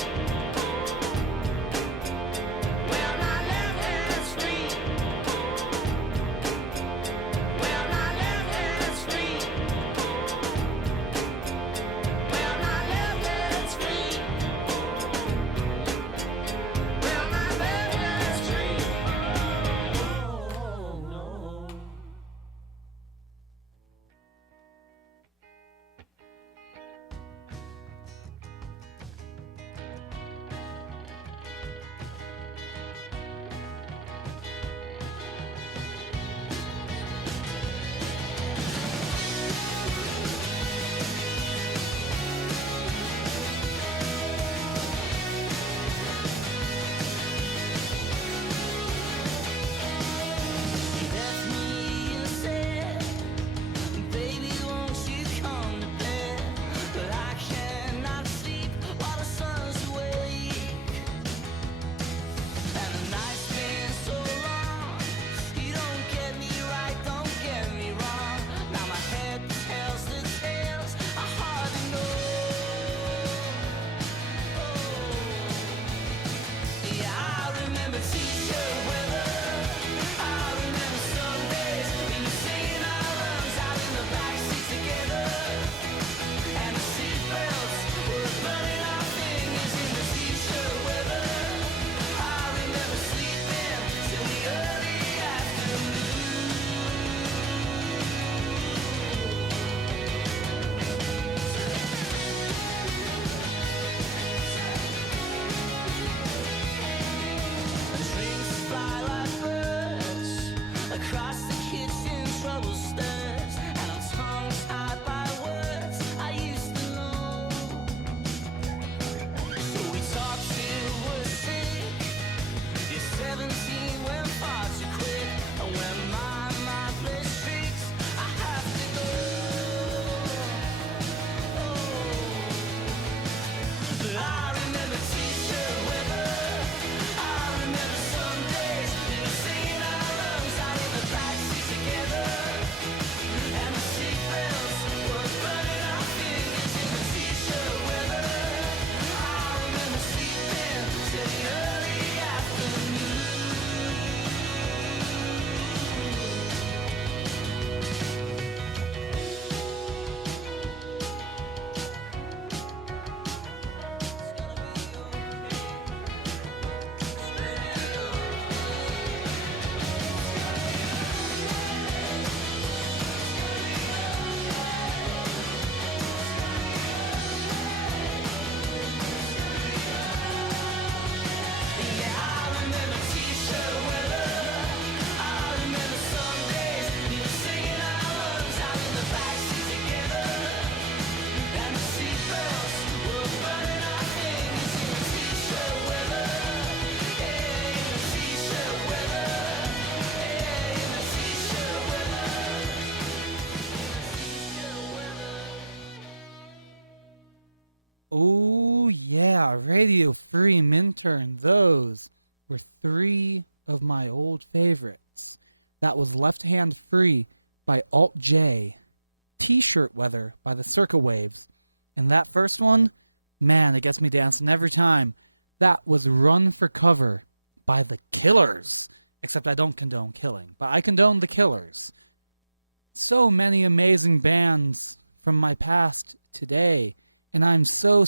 Well, my left hand's free. Well, my left hand's free. Well, my left hand's free. Well, my left hand's free. Oh, no. yeah, Radio Free Minturn. Those were three of my old favorites. That was Left Hand Free by Alt J, T-Shirt Weather by the Circa Waves, and that first one, man, it gets me dancing every time. That was Run for Cover by the Killers. Except I don't condone killing, but I condone the Killers. So many amazing bands from my past today. And I'm so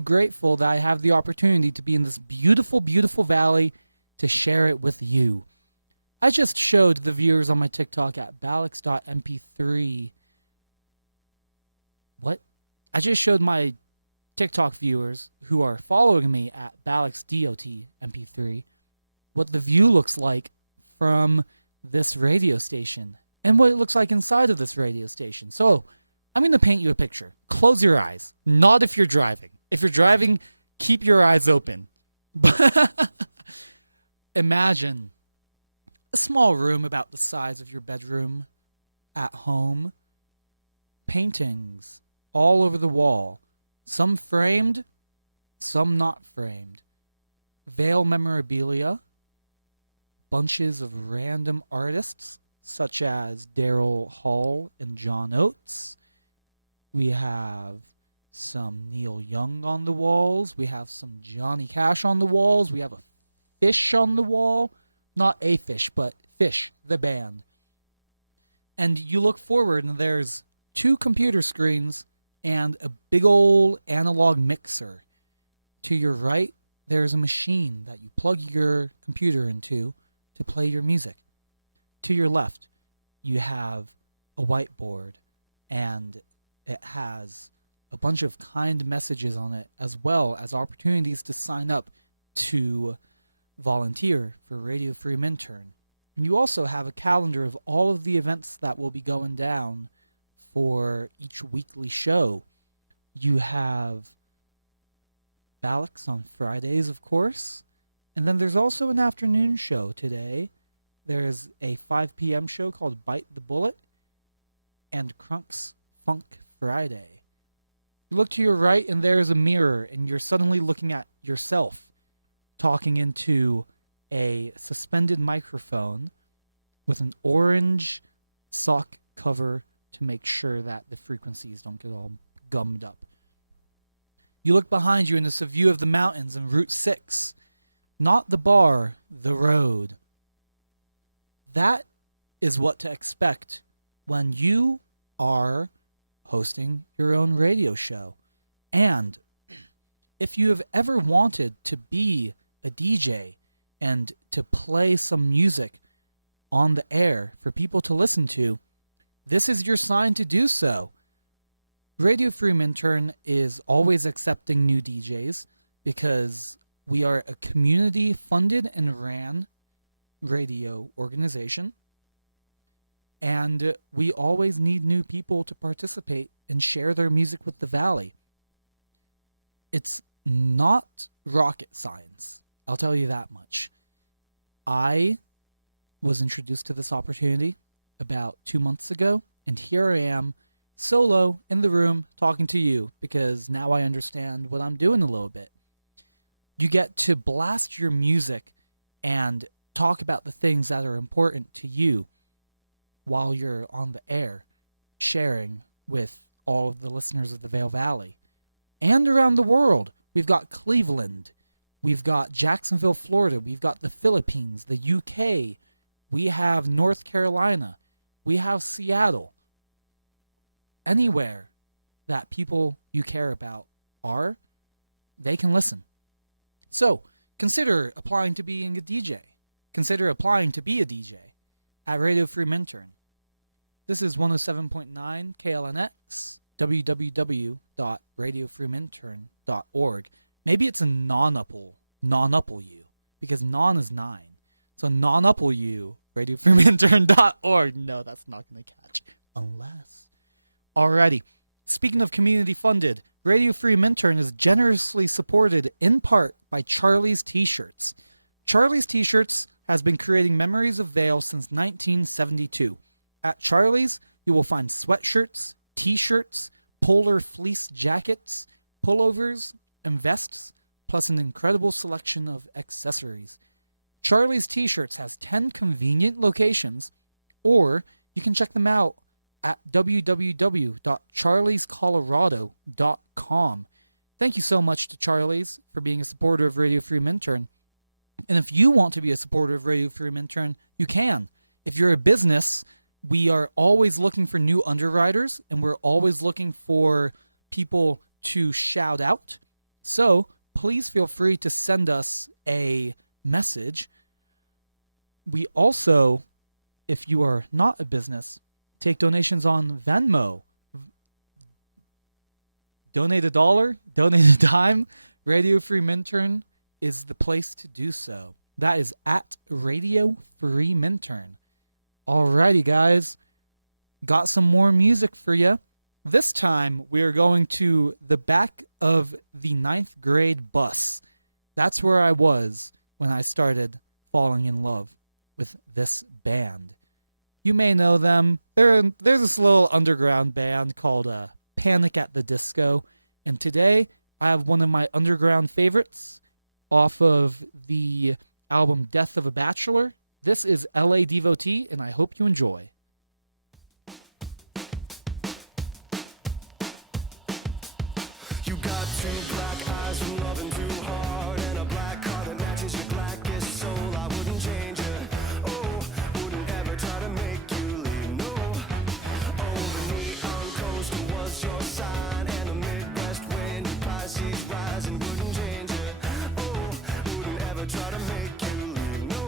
grateful that I have the opportunity to be in this beautiful, beautiful valley to share it with you. I just showed the viewers on my TikTok at balex.mp3. What? I just showed my TikTok viewers who are following me at balexdotmp3 what the view looks like from this radio station and what it looks like inside of this radio station. So I'm going to paint you a picture. Close your eyes. Not if you're driving. If you're driving, keep your eyes open. Imagine a small room about the size of your bedroom at home. Paintings all over the wall. Some framed, some not framed. Veil memorabilia. Bunches of random artists, such as Daryl Hall and John Oates. We have some Neil Young on the walls. We have some Johnny Cash on the walls. We have a Fish on the wall. Not a Fish, but Fish, the band. And you look forward and there's two computer screens and a big old analog mixer. To your right, there's a machine that you plug your computer into to play your music. To your left, you have a whiteboard, and it has a bunch of kind messages on it, as well as opportunities to sign up to volunteer for Radio Free Minturn. And you also have a calendar of all of the events that will be going down for each weekly show. You have Balex on Fridays, of course. And then there's also an afternoon show today. There's a 5 p.m. show called Bite the Bullet and Crunk's Funk Friday. You look to your right and there's a mirror and you're suddenly looking at yourself talking into a suspended microphone with an orange sock cover to make sure that the frequencies don't get all gummed up. You look behind you and it's a view of the mountains and Route 6. Not the bar, the road. That is what to expect when you are hosting your own radio show. And if you have ever wanted to be a DJ and to play some music on the air for people to listen to, this is your sign to do so. Radio Free Minturn is always accepting new DJs because we are a community-funded and ran radio organization, and we always need new people to participate and share their music with the Valley. It's not rocket science, I'll tell you that much. I was introduced to this opportunity about 2 months ago, and here I am, solo in the room talking to you, because now I understand what I'm doing a little bit. You get to blast your music and talk about the things that are important to you while you're on the air, sharing with all of the listeners of the Vail Valley. And around the world, we've got Cleveland, we've got Jacksonville, Florida, we've got the Philippines, the UK, we have North Carolina, we have Seattle. Anywhere that people you care about are, they can listen. So, consider applying to being a DJ. Consider applying to be a DJ at Radio Free Minturn. This is 107.9 KLNX, www.radiofreeminturn.org. Maybe it's a non-upple U, because non is 9. So non-upple U, radiofreeminturn.org. No, that's not going to catch. Unless. Alrighty. Speaking of community funded, Radio Free Minturn is generously supported in part by Charlie's T-Shirts. Charlie's T-Shirts has been creating memories of Vail since 1972. At Charlie's, you will find sweatshirts, T-shirts, polar fleece jackets, pullovers, and vests, plus an incredible selection of accessories. Charlie's T-Shirts has 10 convenient locations, or you can check them out at www.charliescolorado.com. Thank you so much to Charlie's for being a supporter of Radio Free Minturn. And if you want to be a supporter of Radio Free Minturn, you can. If you're a business, we are always looking for new underwriters, and we're always looking for people to shout out. So please feel free to send us a message. We also, if you are not a business, take donations on Venmo. Donate $1, donate a dime. Radio Free Minturn is the place to do so. That is at Radio Free Minturn. Alrighty, guys. Got some more music for you. This time, we are going to the back of the 9th grade bus. That's where I was when I started falling in love with this band. You may know them. There's this little underground band called Panic at the Disco. And today, I have one of my underground favorites off of the album Death of a Bachelor. This is LA Devotee, and I hope you enjoy. You got two black eyes from loving too hard, and a black car that matches your blackest soul. I wouldn't change it. Oh, wouldn't ever try to make you leave. No. Oh, the neon coast was your sign, and the Midwest wind, Pisces rising. Wouldn't change it. Oh, wouldn't ever try to make you leave. No.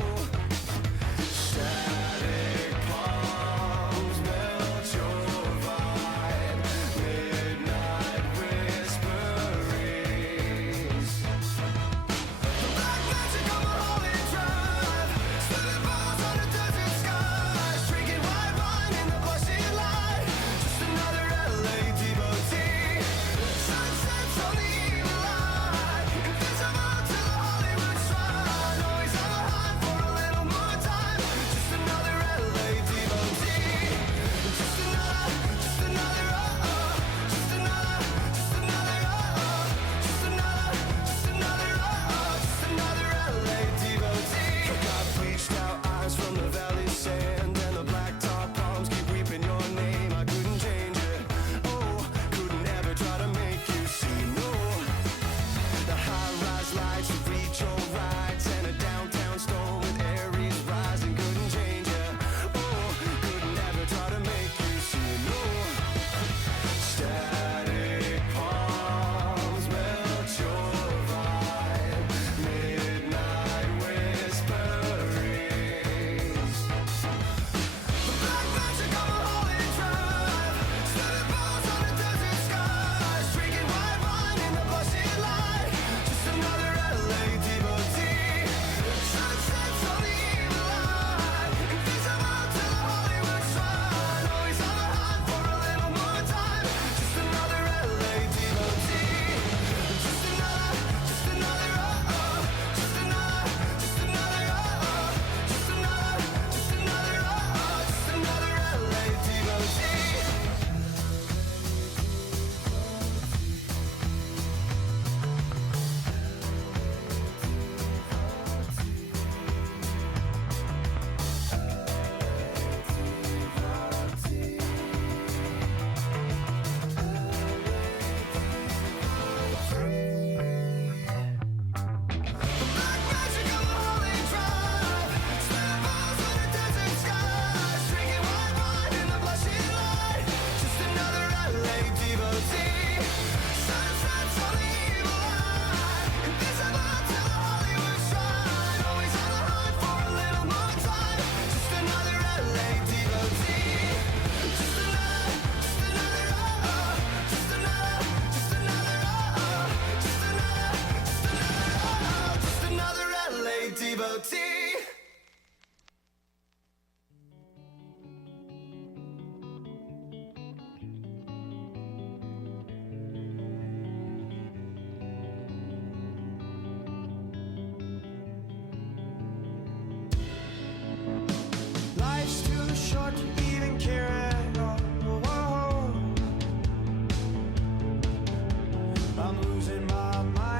Static palms melt your vibe. Midnight whisperings. Black magic on a Holland Drive. Swimming balls on a desert sky. Drinking white wine in the blushing light. Just another LA devotee. Sunsets on the evil eye. Invisible to the Hollywood side. Always on the hunt for a little more time. Just another LA devotee. Just another, just another, just another, just another, just another, just another, just another LA devotee. Got bleached out eyes from the valley sand, and the blacktop palms keep reaping your name. I couldn't change it. Oh, couldn't ever try to make you see. No. The high-rise lights would reach your rights, and a downtown storm with Aries rising. Couldn't change it. Oh, couldn't ever try to make you see. No. Static palms melt your vibe. Midnight whisperings. Black magic on a Holland Drive. Swimming balls on a desert sky. Drinking white wine in the blushing light. Just another LA devotee. Sunsets on the evil eye. Invisible to the Hollywood side. Always on the hunt for a little more time. Just another LA devotee. Just another, just another, just another, just another, just another, just another, just another LA devotee. Black magic on a Holland Drive. Swimming balls on a desert sky. Drinking white wine in the blushing light. Just another LA devotee. Sunsets on the evil eye. Invisible to the Hollywood side. Always on the hunt for a little more time. Just another LA devotee. Just another, just another, just another, just another, just another, just another LA devotee. Life's too short to even care at all. I'm losing my mind.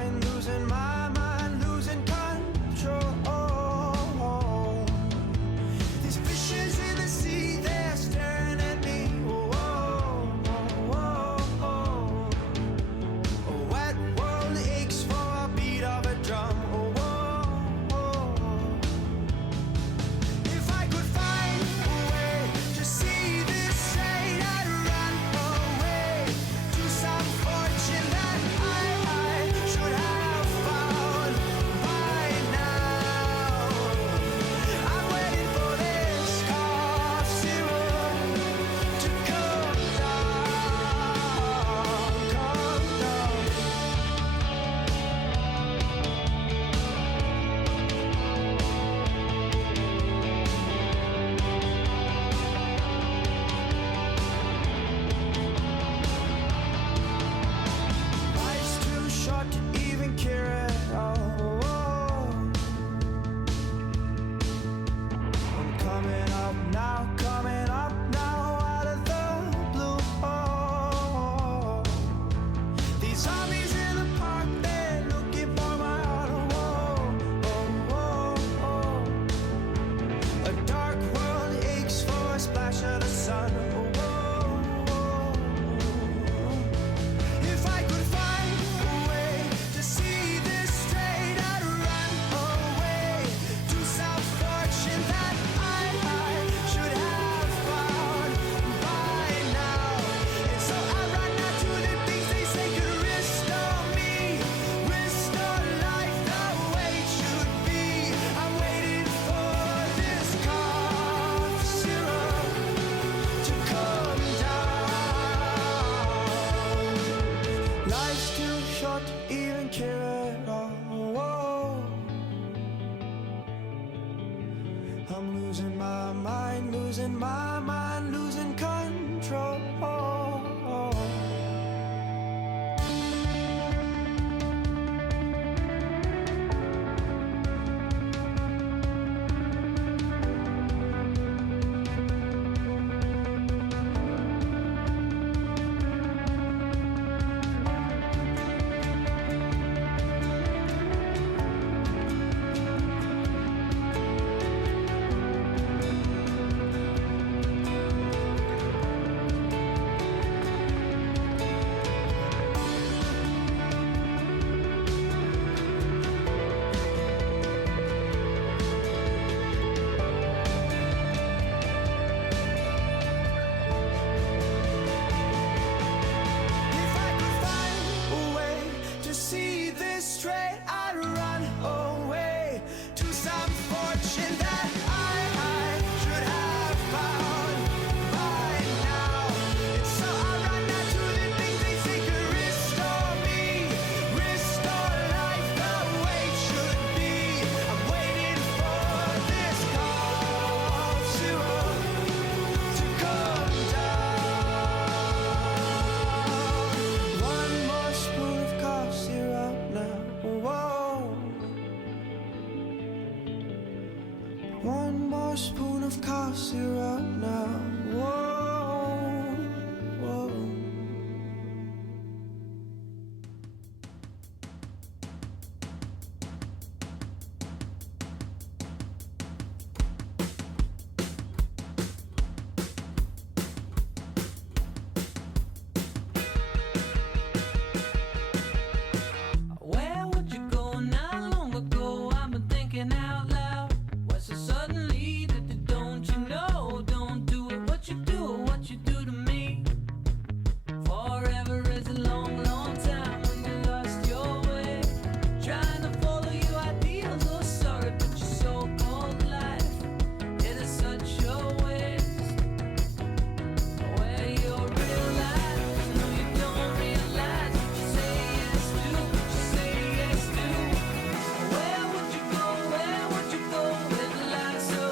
your spoon of cough syrup now. Whoa, whoa. Where would you go not long ago? I've been thinking out loud. What's so suddenly that you don't you know? Don't do it what you do or what you do to me. Forever is a long, long time when you lost your way. Trying to follow your ideals, oh sorry, but your so-called life, it is such a waste. Where your real life, no you don't realize what you say yes to, what you say yes to. Where would you go with a lie so?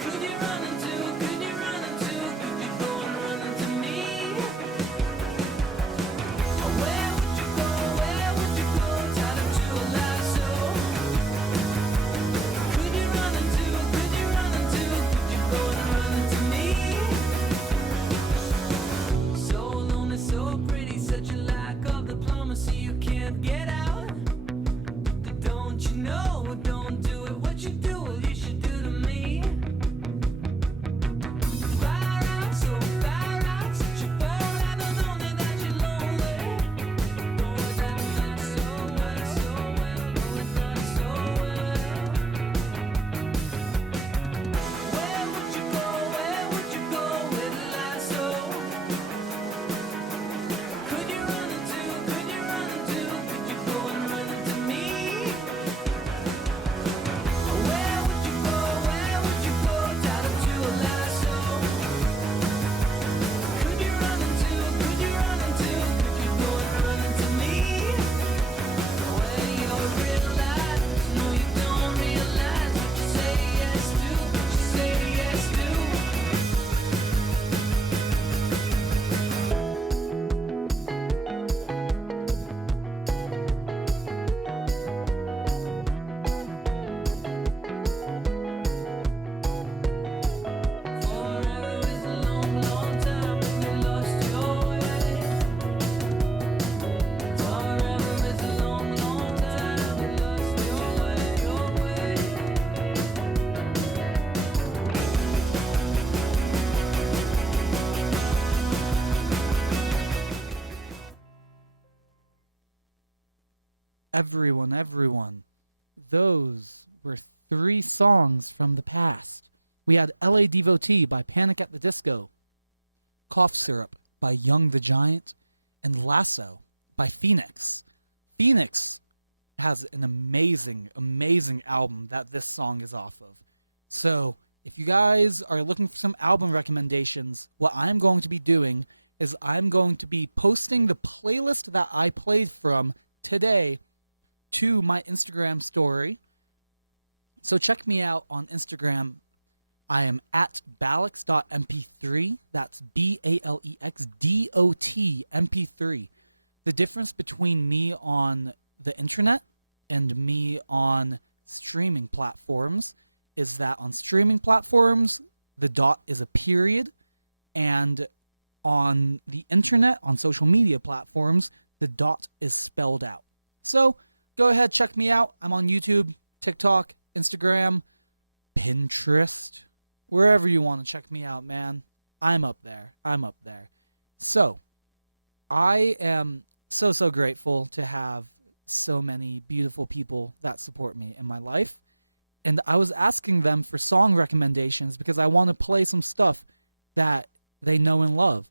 Could you run into, could you go and run into me? Where would you go, tied up to a lie so? Could you run into, could you go and run into me? So lonely, so pretty, such a lack of diplomacy, you can't get out. Don't you know, don't do it what you do, well you should do to me. Far out, so far out, such a far out, not only that you're lonely. Knows that I'm so well, knows that so well. Where would you go with a lie so? Could you run into, could you go and run into me? Where would you go, tied up to a lie so? Could you run into, could you go and run into me? Where your real life, no you don't realize what you say yes to, what you say yes to. Forever is a long, long time when you lost your way. Forever is a long, long time when you lost your way. Everyone. Those were 3 songs from the past. We had LA Devotee by Panic at the Disco, Cough Syrup by Young the Giant, and Lasso by Phoenix. Phoenix has an amazing, amazing album that this song is off of. So, if you guys are looking for some album recommendations, what I'm going to be doing is I'm going to be posting the playlist that I played from today to my Instagram story. So check me out on Instagram. I am at balex.mp3. That's BALEXDOT MP3. The difference between me on the internet and me on streaming platforms is that on streaming platforms, the dot is a period, and on the internet, on social media platforms, the dot is spelled out. So go ahead, check me out. I'm on YouTube, TikTok, Instagram, Pinterest, wherever you want to check me out, man. I'm up there. So I am so grateful to have so many beautiful people that support me in my life. And I was asking them for song recommendations because I want to play some stuff that they know and love.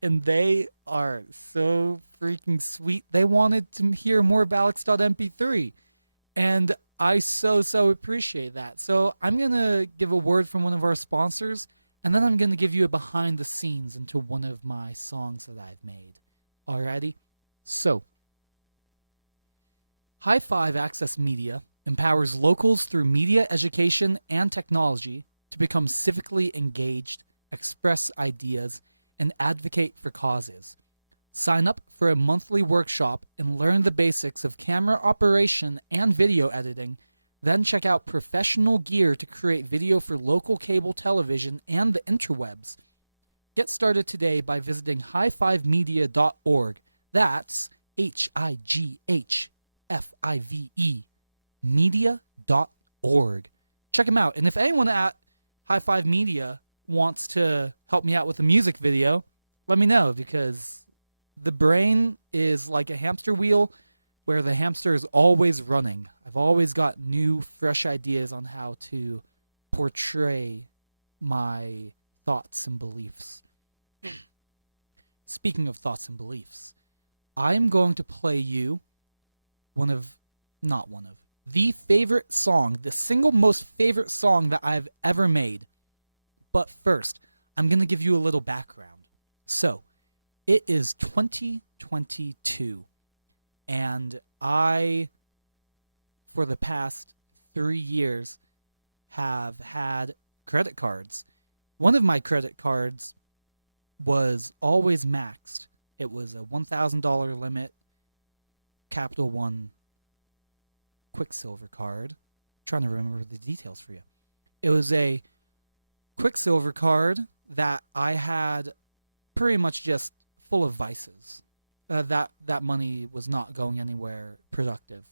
And they are so freaking sweet. They wanted to hear more Balex.mp3. And I so appreciate that. So I'm going to give a word from one of our sponsors, and then I'm going to give you a behind the scenes into one of my songs that I've made. Alrighty? So, High Five Access Media empowers locals through media education and technology to become civically engaged, express ideas, and advocate for causes. Sign up for a monthly workshop and learn the basics of camera operation and video editing, Then check out professional gear to create video for local cable television and the interwebs. Get started today by visiting high5media.org. That's HIGHFIVE media.org. Check them out. And if anyone at High Five Media wants to help me out with a music video, let me know, because the brain is like a hamster wheel where the hamster is always running. I've always got new, fresh ideas on how to portray my thoughts and beliefs. Speaking of thoughts and beliefs, I'm going to play you the favorite song, the single most favorite song that I've ever made. But first, I'm going to give you a little background. So, it is 2022, and I, for the past 3 years, have had credit cards. One of my credit cards was always maxed. It was a $1,000 limit Capital One Quicksilver card. I'm trying to remember the details for you. It was a Quicksilver card that I had pretty much just full of vices. That money was not going anywhere productive.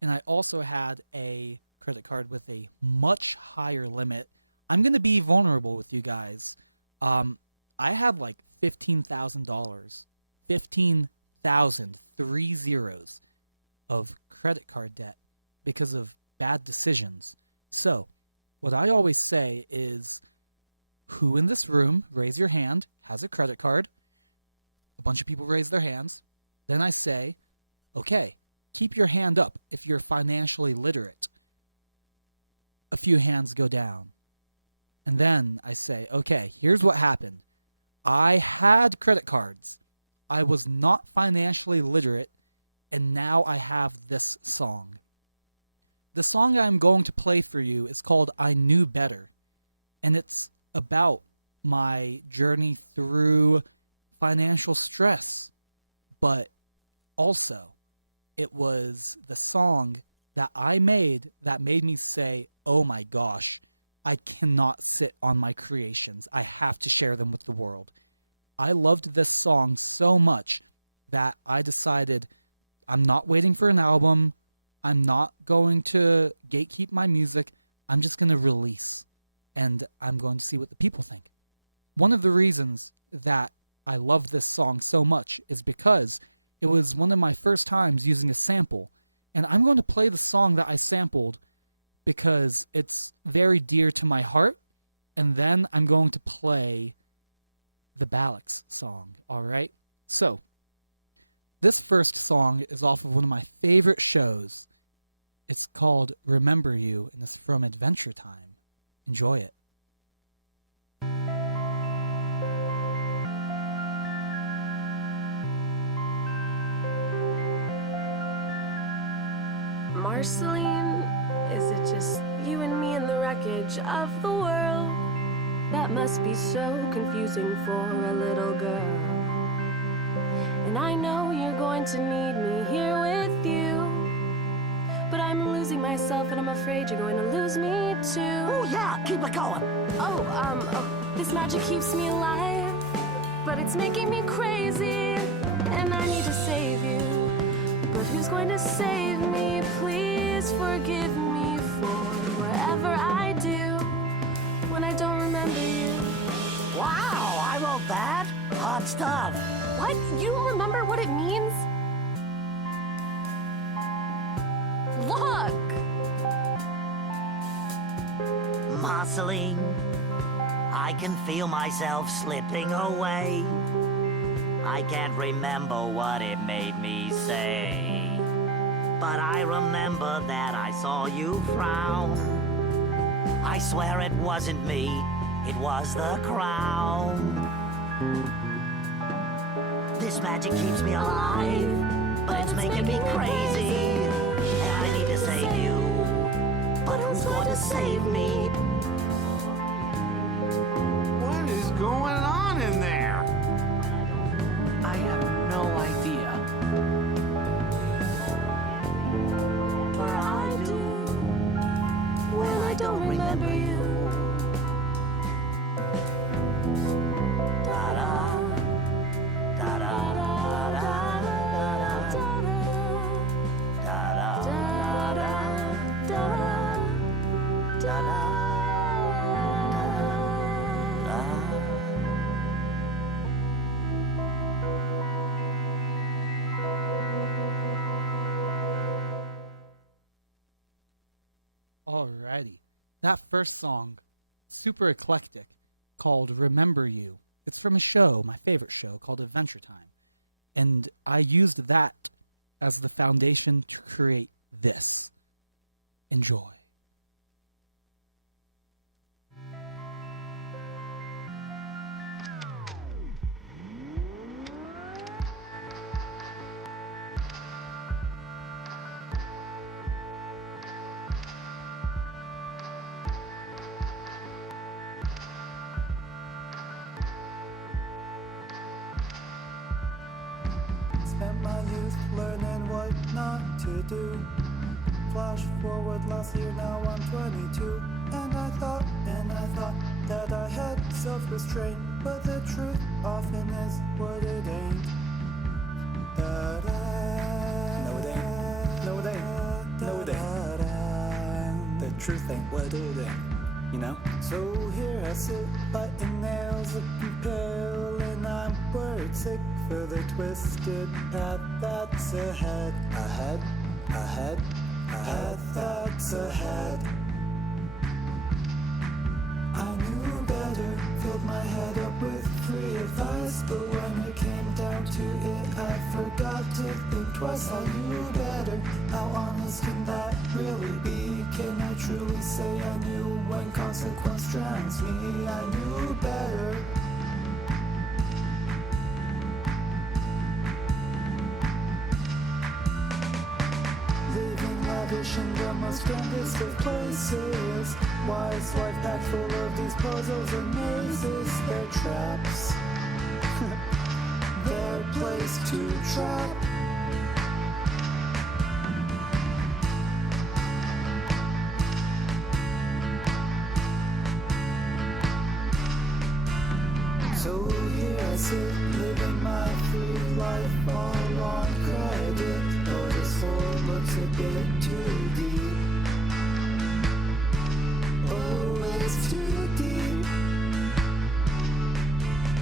And I also had a credit card with a much higher limit. I'm going to be vulnerable with you guys. I had like $15,000. 15,000, 3 zeros of credit card debt because of bad decisions. So, what I always say is, who in this room, raise your hand, has a credit card? A bunch of people raise their hands. Then I say, okay, keep your hand up if you're financially literate. A few hands go down. And then I say, okay, here's what happened. I had credit cards. I was not financially literate, and now I have this song. The song I'm going to play for you is called I Knew Better, and it's about my journey through financial stress, but also it was the song that I made that made me say, oh my gosh, I cannot sit on my creations. I have to share them with the world. I loved this song so much that I decided I'm not waiting for an album. I'm not going to gatekeep my music. I'm just going to release, and I'm going to see what the people think. One of the reasons that I love this song so much is because it was one of my first times using a sample, and I'm going to play the song that I sampled because it's very dear to my heart, and then I'm going to play the Balex song, all right? So, this first song is off of one of my favorite shows. It's called Remember You, and it's from Adventure Time. Enjoy it. Marceline, is it just you and me in the wreckage of the world? That must be so confusing for a little girl. And I know you're going to need me here with you, but I'm losing myself and I'm afraid you're going to lose me too. Oh yeah, keep it going. This magic keeps me alive, but it's making me crazy, and I need to save you. But who's going to save me? Please forgive me for whatever I do when I don't remember you. Wow, I wrote that. Hot stuff. What? You don't remember what it means? Look! Marceline, I can feel myself slipping away. I can't remember what it made me say, but I remember that I saw you frown. I swear it wasn't me, it was the crowd. This magic keeps me alive, but it's making me crazy, and I need to save you, but who's going to save me? What is going on in there? I have no idea. Or I do. Alrighty. That first song, super eclectic, called Remember You. It's from a show, my favorite show, called Adventure Time. And I used that as the foundation to create this. Enjoy. Spent my youth learning what not to do. Flash forward last year, now I'm 22. And I thought that I had self-restraint. But the truth often is what it ain't. No, it ain't. No, it ain't. No, it ain't. The truth ain't what it ain't. You know? So here I sit, biting nails, looking pale, and I'm worried sick for the twisted path that's ahead, that's ahead. I knew better, filled my head up with free advice, but when it came down to it, I forgot to think twice. I knew better, how honest can that really be? Can I truly say I knew when consequence drowns me? I knew better. Lavish in the most grandest of places. Why is life packed full of these puzzles and mazes? They're traps. They're a place to trap. So here I sit, living my free life all on credit. Though this floor looks a bit too deep. Oh, it's too deep.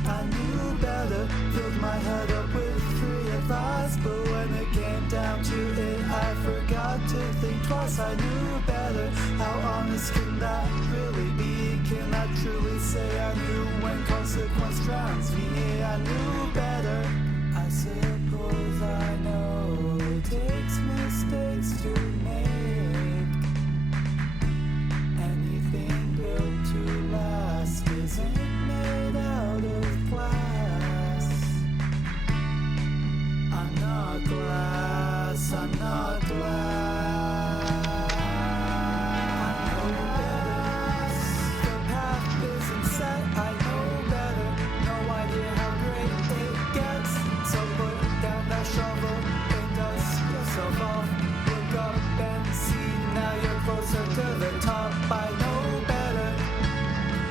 I knew better, filled my head up with free advice, but when it came down to it, I forgot to think twice. I knew better, how honest can that really be? Can I truly say I knew when consequence drowns me? I knew better. I suppose I know it takes mistakes to make. Anything built to last isn't made out of glass. I'm not glass, I'm not glass. I know better. The path isn't set, I know better. No idea how great it gets. So put down that shovel and dust yourself off. Look up and see, now you're closer to the top. I know better.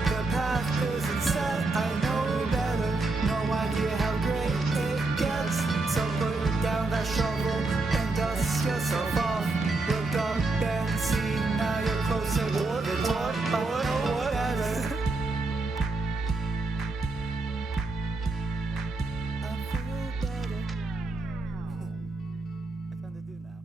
The path isn't set, I know better. No idea how great it gets. So put down that shovel and dust yourself off. Look up and see, now you're closer to the top. I know better. I feel better. I kinda do now.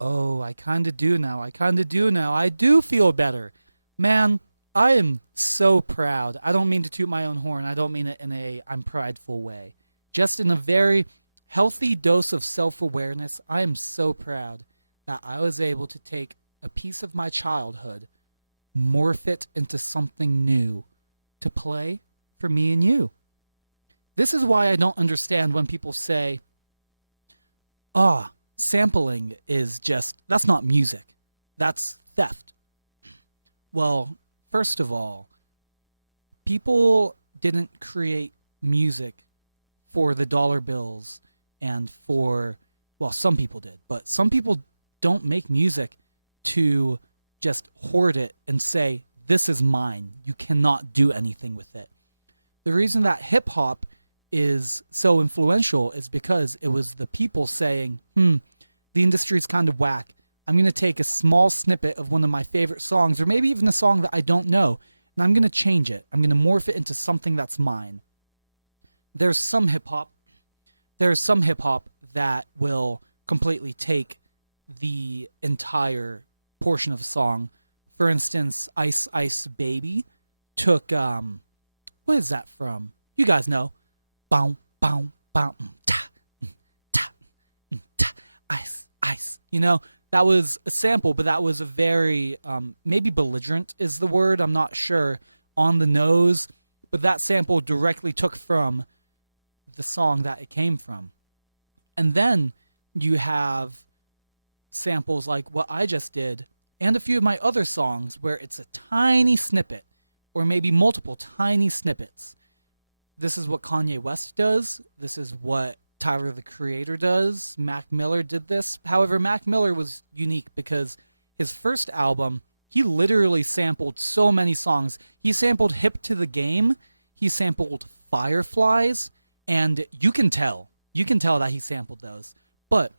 Oh, I kinda do now. I kinda do now. I do feel better. Man, I am so proud. I don't mean to toot my own horn. I don't mean it in a I'm prideful way. Just in a very healthy dose of self-awareness, I am so proud that I was able to take a piece of my childhood, morph it into something new to play for me and you. This is why I don't understand when people say, sampling is just, that's not music. That's theft. Well, first of all, people didn't create music for the dollar bills and for, well, some people did, but some people don't make music to just hoard it and say, this is mine. You cannot do anything with it. The reason that hip hop is so influential is because it was the people saying, the industry is kind of whack. I'm going to take a small snippet of one of my favorite songs, or maybe even a song that I don't know, and I'm going to change it. I'm going to morph it into something that's mine. There's some hip hop that will completely take the entire portion of a song. For instance, Ice Ice Baby took what is that from? You guys know. Bow, bow, bow, ta, ta, ta, ice, ice. You know, that was a sample, but that was a very, maybe belligerent is the word, I'm not sure, on the nose, but that sample directly took from the song that it came from. And then you have samples like what I just did, and a few of my other songs where it's a tiny snippet, or maybe multiple tiny snippets. This is what Kanye West does. This is what Tyler, the Creator, does. Mac Miller did this. However, Mac Miller was unique because his first album, he literally sampled so many songs. He sampled Hip to the Game. He sampled Fireflies. And you can tell that he sampled those. But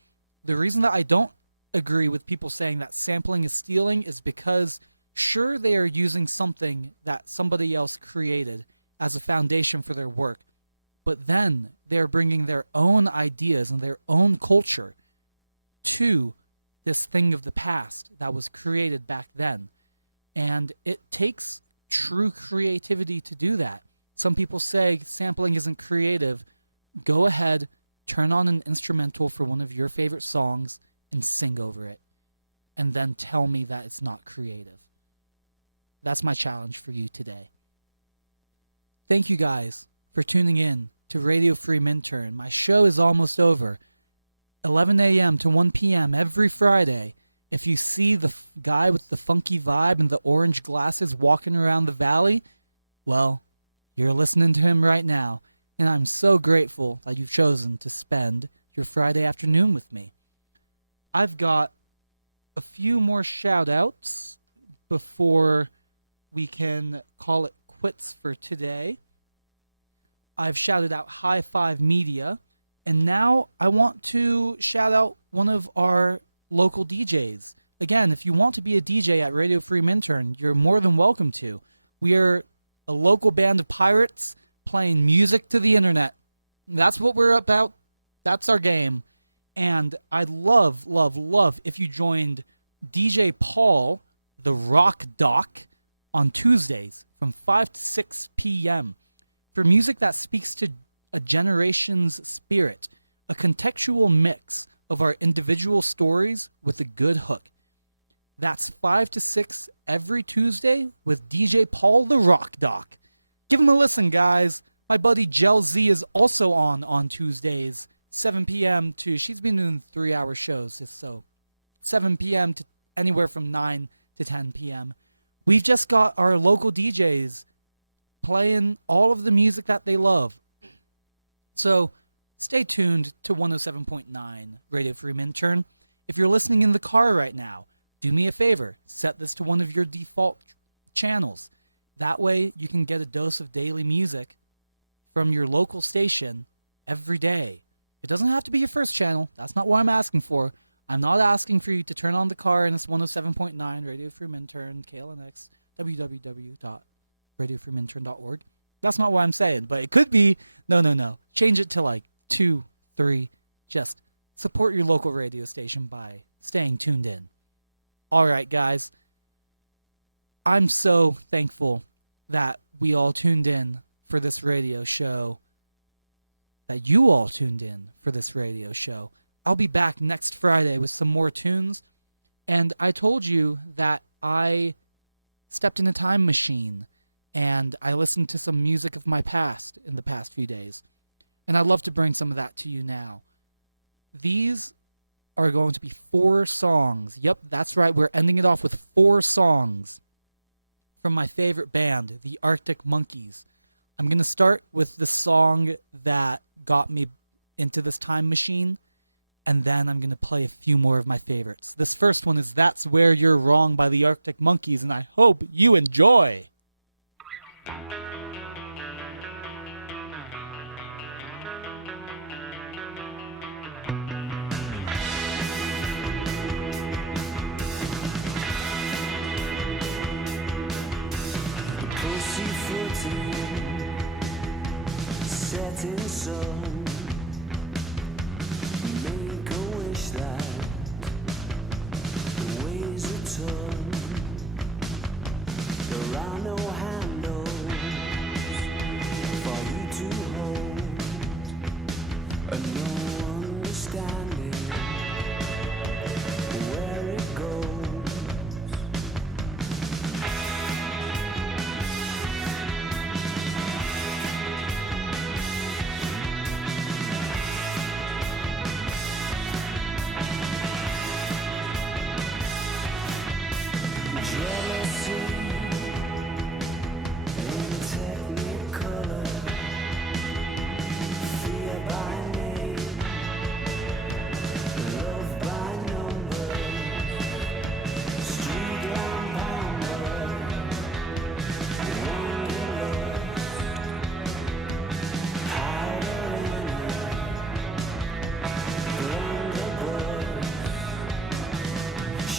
the reason that I don't agree with people saying that sampling is stealing is because sure, they are using something that somebody else created as a foundation for their work, but then they're bringing their own ideas and their own culture to this thing of the past that was created back then. And it takes true creativity to do that. Some people say sampling isn't creative. Go ahead, turn on an instrumental for one of your favorite songs and sing over it. And then tell me that it's not creative. That's my challenge for you today. Thank you guys for tuning in to Radio Free Minturn. My show is almost over. 11 a.m. to 1 p.m. every Friday. If you see the guy with the funky vibe and the orange glasses walking around the valley, well, you're listening to him right now. And I'm so grateful that you've chosen to spend your Friday afternoon with me. I've got a few more shout-outs before we can call it quits for today. I've shouted out High Five Media, and now I want to shout out one of our local DJs. Again, if you want to be a DJ at Radio Free Minturn, you're more than welcome to. We are a local band of pirates playing music to the internet. That's what we're about. That's our game. And I'd love, love, love if you joined DJ Paul, the Rock Doc, on Tuesdays from 5 to 6 p.m. for music that speaks to a generation's spirit, a contextual mix of our individual stories with a good hook. That's 5 to 6 every Tuesday with DJ Paul, the Rock Doc. Give him a listen, guys. My buddy Gel Z is also on Tuesdays, 7 p.m. to, she's been doing 3-hour shows, so 7 p.m. to anywhere from 9 to 10 p.m. We've just got our local DJs playing all of the music that they love. So stay tuned to 107.9 Radio Free Minturn. If you're listening in the car right now, do me a favor. Set this to one of your default channels. That way you can get a dose of daily music from your local station every day. It doesn't have to be your first channel. That's not what I'm asking for. I'm not asking for you to turn on the car and it's 107.9 Radio Free Minturn, KLNX, www.radiofreeminturn.org. That's not what I'm saying, but it could be. No. Change it to like 2, 3. Just support your local radio station by staying tuned in. All right, guys. I'm so thankful that we all tuned in for this radio show, that you all tuned in for this radio show. I'll be back next Friday with some more tunes. And I told you that I stepped in a time machine and I listened to some music of my past in the past few days. And I'd love to bring some of that to you now. These are going to be 4 songs. Yep, that's right. We're ending it off with 4 songs from my favorite band, the Arctic Monkeys. I'm going to start with the song that got me into this time machine, and then I'm going to play a few more of my favorites. This first one is That's Where You're Wrong by the Arctic Monkeys, and I hope you enjoy. Setting sun, make a wish that the ways are tough.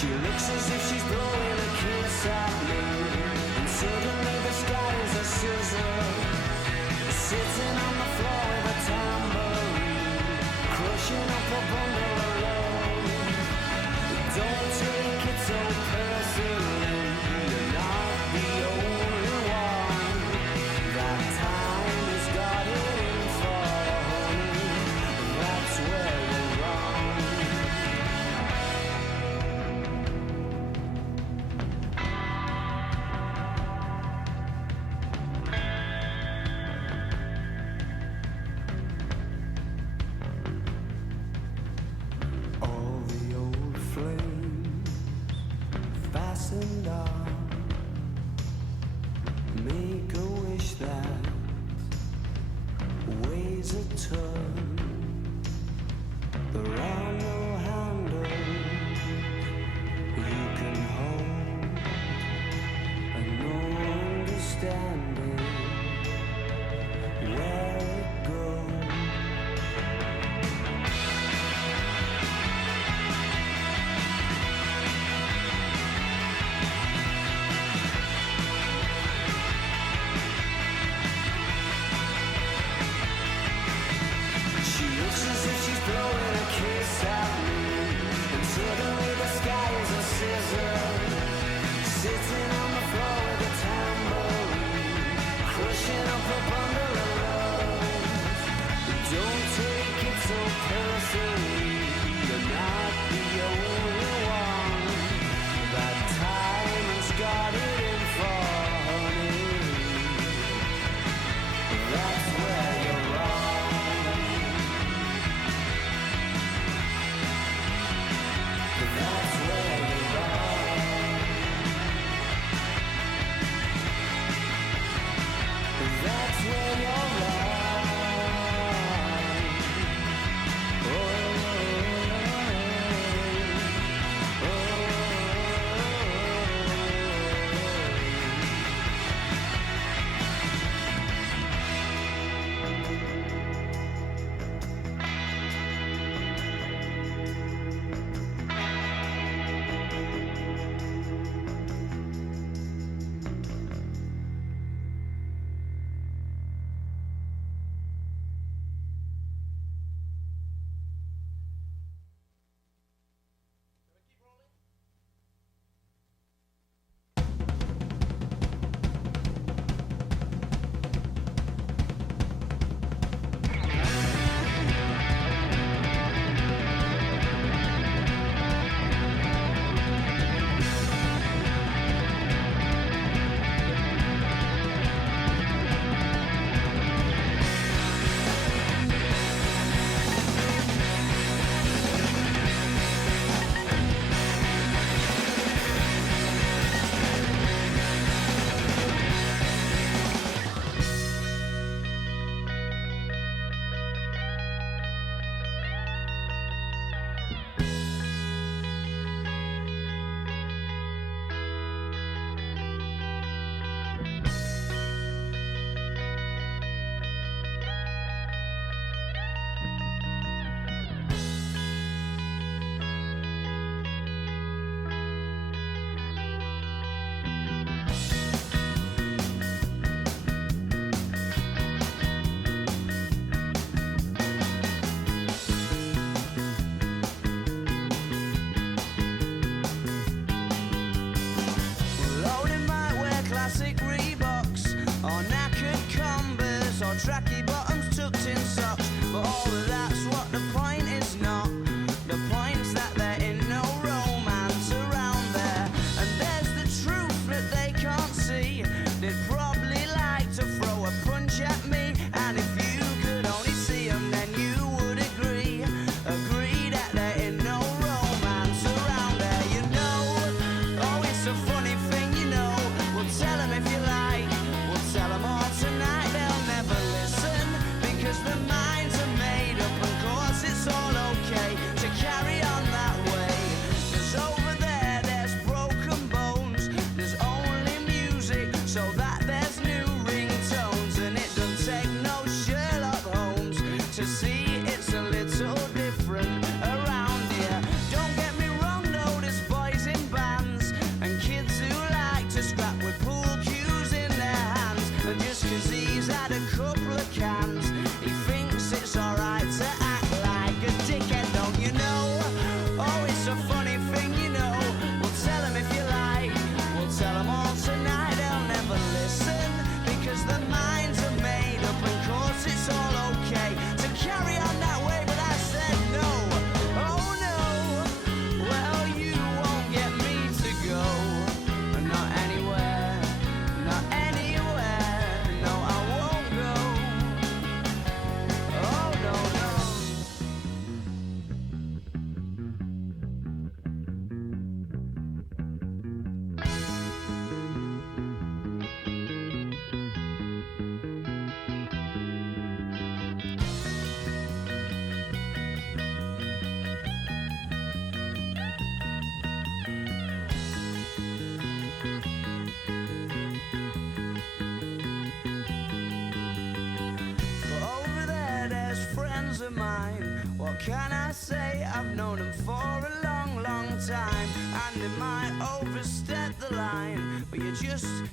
She looks as if she's blowing a kiss at me, and suddenly the sky is a scissor, sitting on the floor with a tambourine, crushing up a bundle of love. Don't take it so personally, you're not the only one. That time has got it in for honey, that's where you're wrong.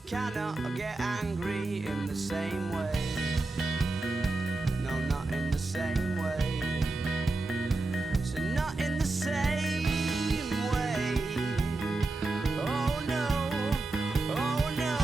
cannot get angry in the same way. No, not in the same way. So not in the same way. Oh no, oh no, no.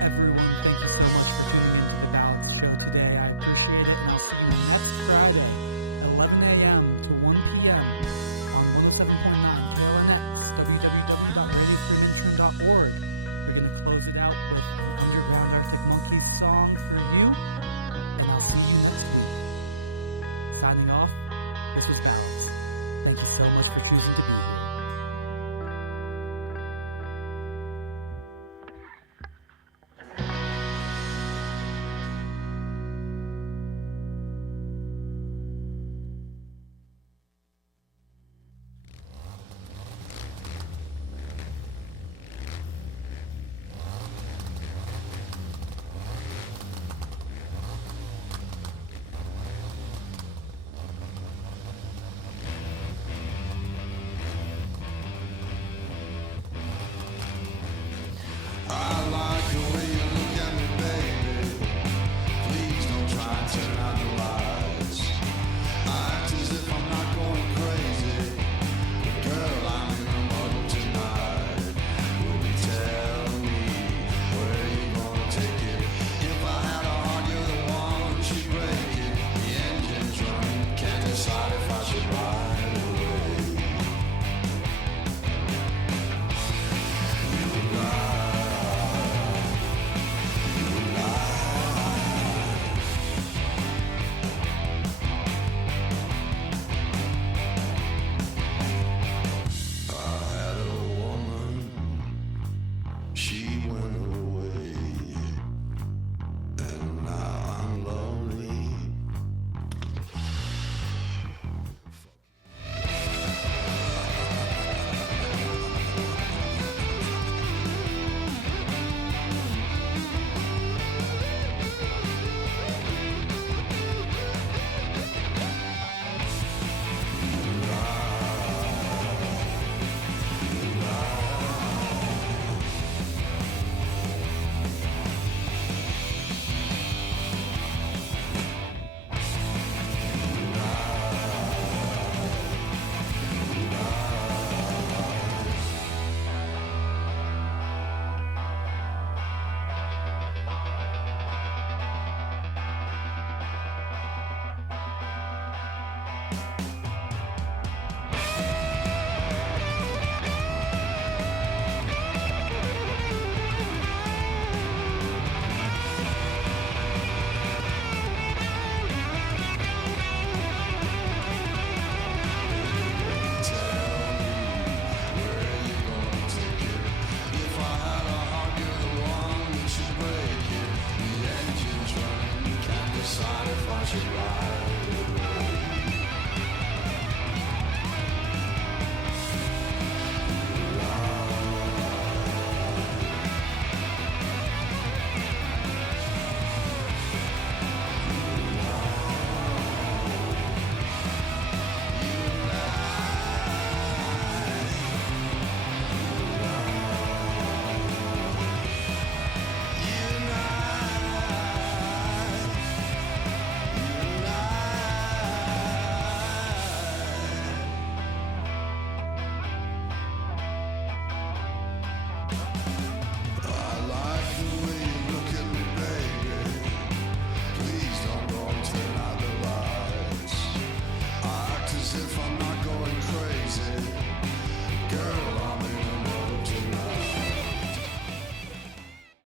Everyone, thank you so much for tuning into the Balex Show today. I appreciate it, and I'll see you next Friday, 11 a.m. to 1 p.m. on 107.9 KLNX, www.radiofreeminturn.org. We're going to close it out with an Underground Arctic Monkeys song for you, and I'll see you next week. Signing off, this was Balex. Thank you so much for choosing to be here.